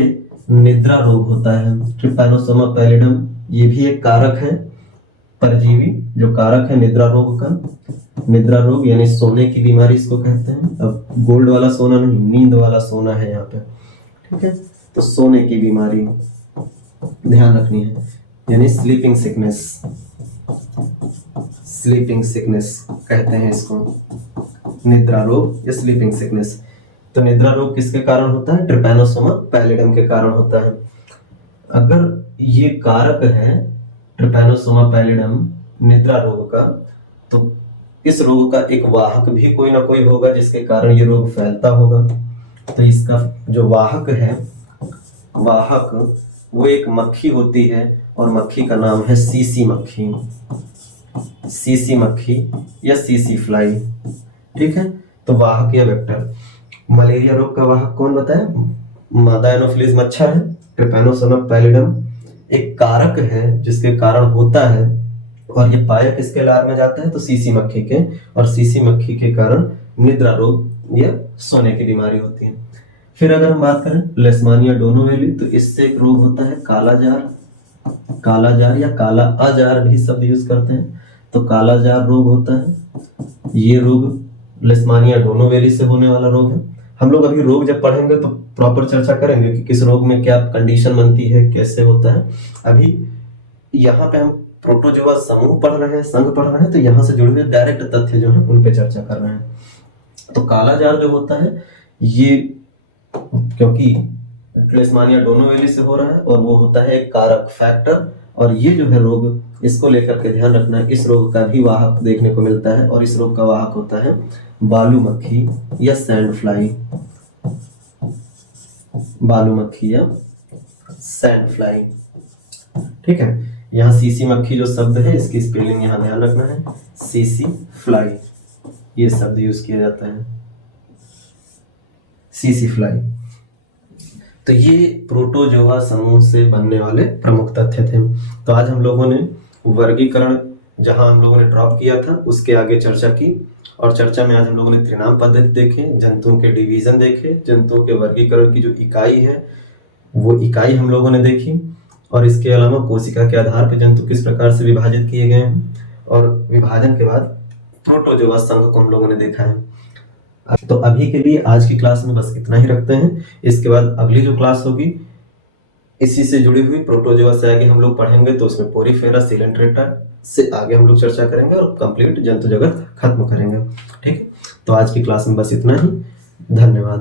निद्रा रोग होता है। ट्रिपैनोसोमा पैलिडम ये भी एक कारक है, परजीवी जो कारक है निद्रा रोग का। निद्रा रोग यानी सोने की बीमारी इसको कहते हैं। अब गोल्ड वाला सोना नहीं, नींद वाला सोना है यहाँ पे। ठीक है, तो सोने की बीमारी ध्यान रखनी है, यानी स्लीपिंग सिकनेस। स्लीपिंग सिकनेस कहते हैं इसको, निद्रा रोग या स्लीपिंग सिकनेस। तो निद्रा रोग किसके कारण होता है? ट्रिपैनोसोमा पैलिडम के कारण होता है। अगर ये कारक है ट्रिपैनोसोमा पैलिडम निद्रा रोग का, तो इस रोग का एक वाहक भी कोई ना कोई होगा जिसके कारण ये रोग फैलता होगा। तो इसका जो वाहक है, वाहक वो एक मक्खी होती है, और मक्खी का नाम है सीसी मक्खी। सीसी मक्खी या सीसी फ्लाई। ठीक है, तो वाहक या वेक्टर। मलेरिया रोग का वाहक कौन बताया? मादा एनोफिलीज मच्छर है। ट्रिपैनोसोमा पैलिडम एक कारक है जिसके कारण होता है, और ये पाया किसके लार में जाता है? तो सीसी मक्खी के, और सीसी मक्खी के कारण निद्रा रोग या सोने की बीमारी होती है। फिर अगर हम बात करें लेशमानिया डोनोवेली, तो इससे एक रोग होता है काला जार। काला जार या काला अजार भी शब्द यूज करते हैं। तो काला जार रोग होता है। ये रोग लेशमानिया डोनोवेली से होने वाला रोग है। हम लोग अभी रोग जब पढ़ेंगे तो प्रॉपर चर्चा करेंगे कि किस रोग में क्या कंडीशन बनती है, कैसे होता है। अभी यहाँ पे हम प्रोटोजोआ समूह पढ़ रहे हैं, संघ पढ़ रहे हैं, तो यहाँ से जुड़े हुए डायरेक्ट तथ्य जो है उन पे चर्चा कर रहे हैं। तो काला जार जो होता है ये क्योंकि लेशमानिया डोनोवेली से हो रहा है, और वो होता है एक कारक फैक्टर, और ये जो है रोग, इसको लेकर के ध्यान रखना है, इस रोग का भी वाहक देखने को मिलता है, और इस रोग का वाहक होता है बालू मक्खी या सैंड फ्लाई। बालू मक्खी या सैंड फ्लाई। ठीक है, यहाँ सीसी मक्खी जो शब्द है इसकी स्पेलिंग यहाँ ध्यान रखना है, सीसी फ्लाई, ये शब्द यूज किया जाता है, सीसी फ्लाई। तो ये प्रोटोजोआ समूह से बनने वाले प्रमुख तथ्य थे। तो आज हम लोगों ने वर्गीकरण जहां हम लोगों ने ड्रॉप किया था उसके आगे चर्चा की, और चर्चा में आज हम लोगों ने त्रिनाम पद्धति देखे, जंतुओं के डिवीजन देखे, जंतुओं के वर्गीकरण की जो इकाई है वो इकाई हम लोगों ने देखी, और इसके अलावा कोशिका के आधार पर जंतु किस प्रकार से विभाजित किए गए हैं, और विभाजन के बाद प्रोटोजोआ संघ को हम लोगों ने देखा है। तो अभी के लिए आज की क्लास में बस इतना ही रखते हैं। इसके बाद अगली जो क्लास होगी इसी से जुड़ी हुई प्रोटोजोआ से आगे हम लोग पढ़ेंगे, तो उसमें पोरीफेरा सिलेंट्रेटा से आगे हम लोग चर्चा करेंगे और कंप्लीट जंतु जगत खत्म करेंगे। ठीक है, तो आज की क्लास में बस इतना ही। धन्यवाद।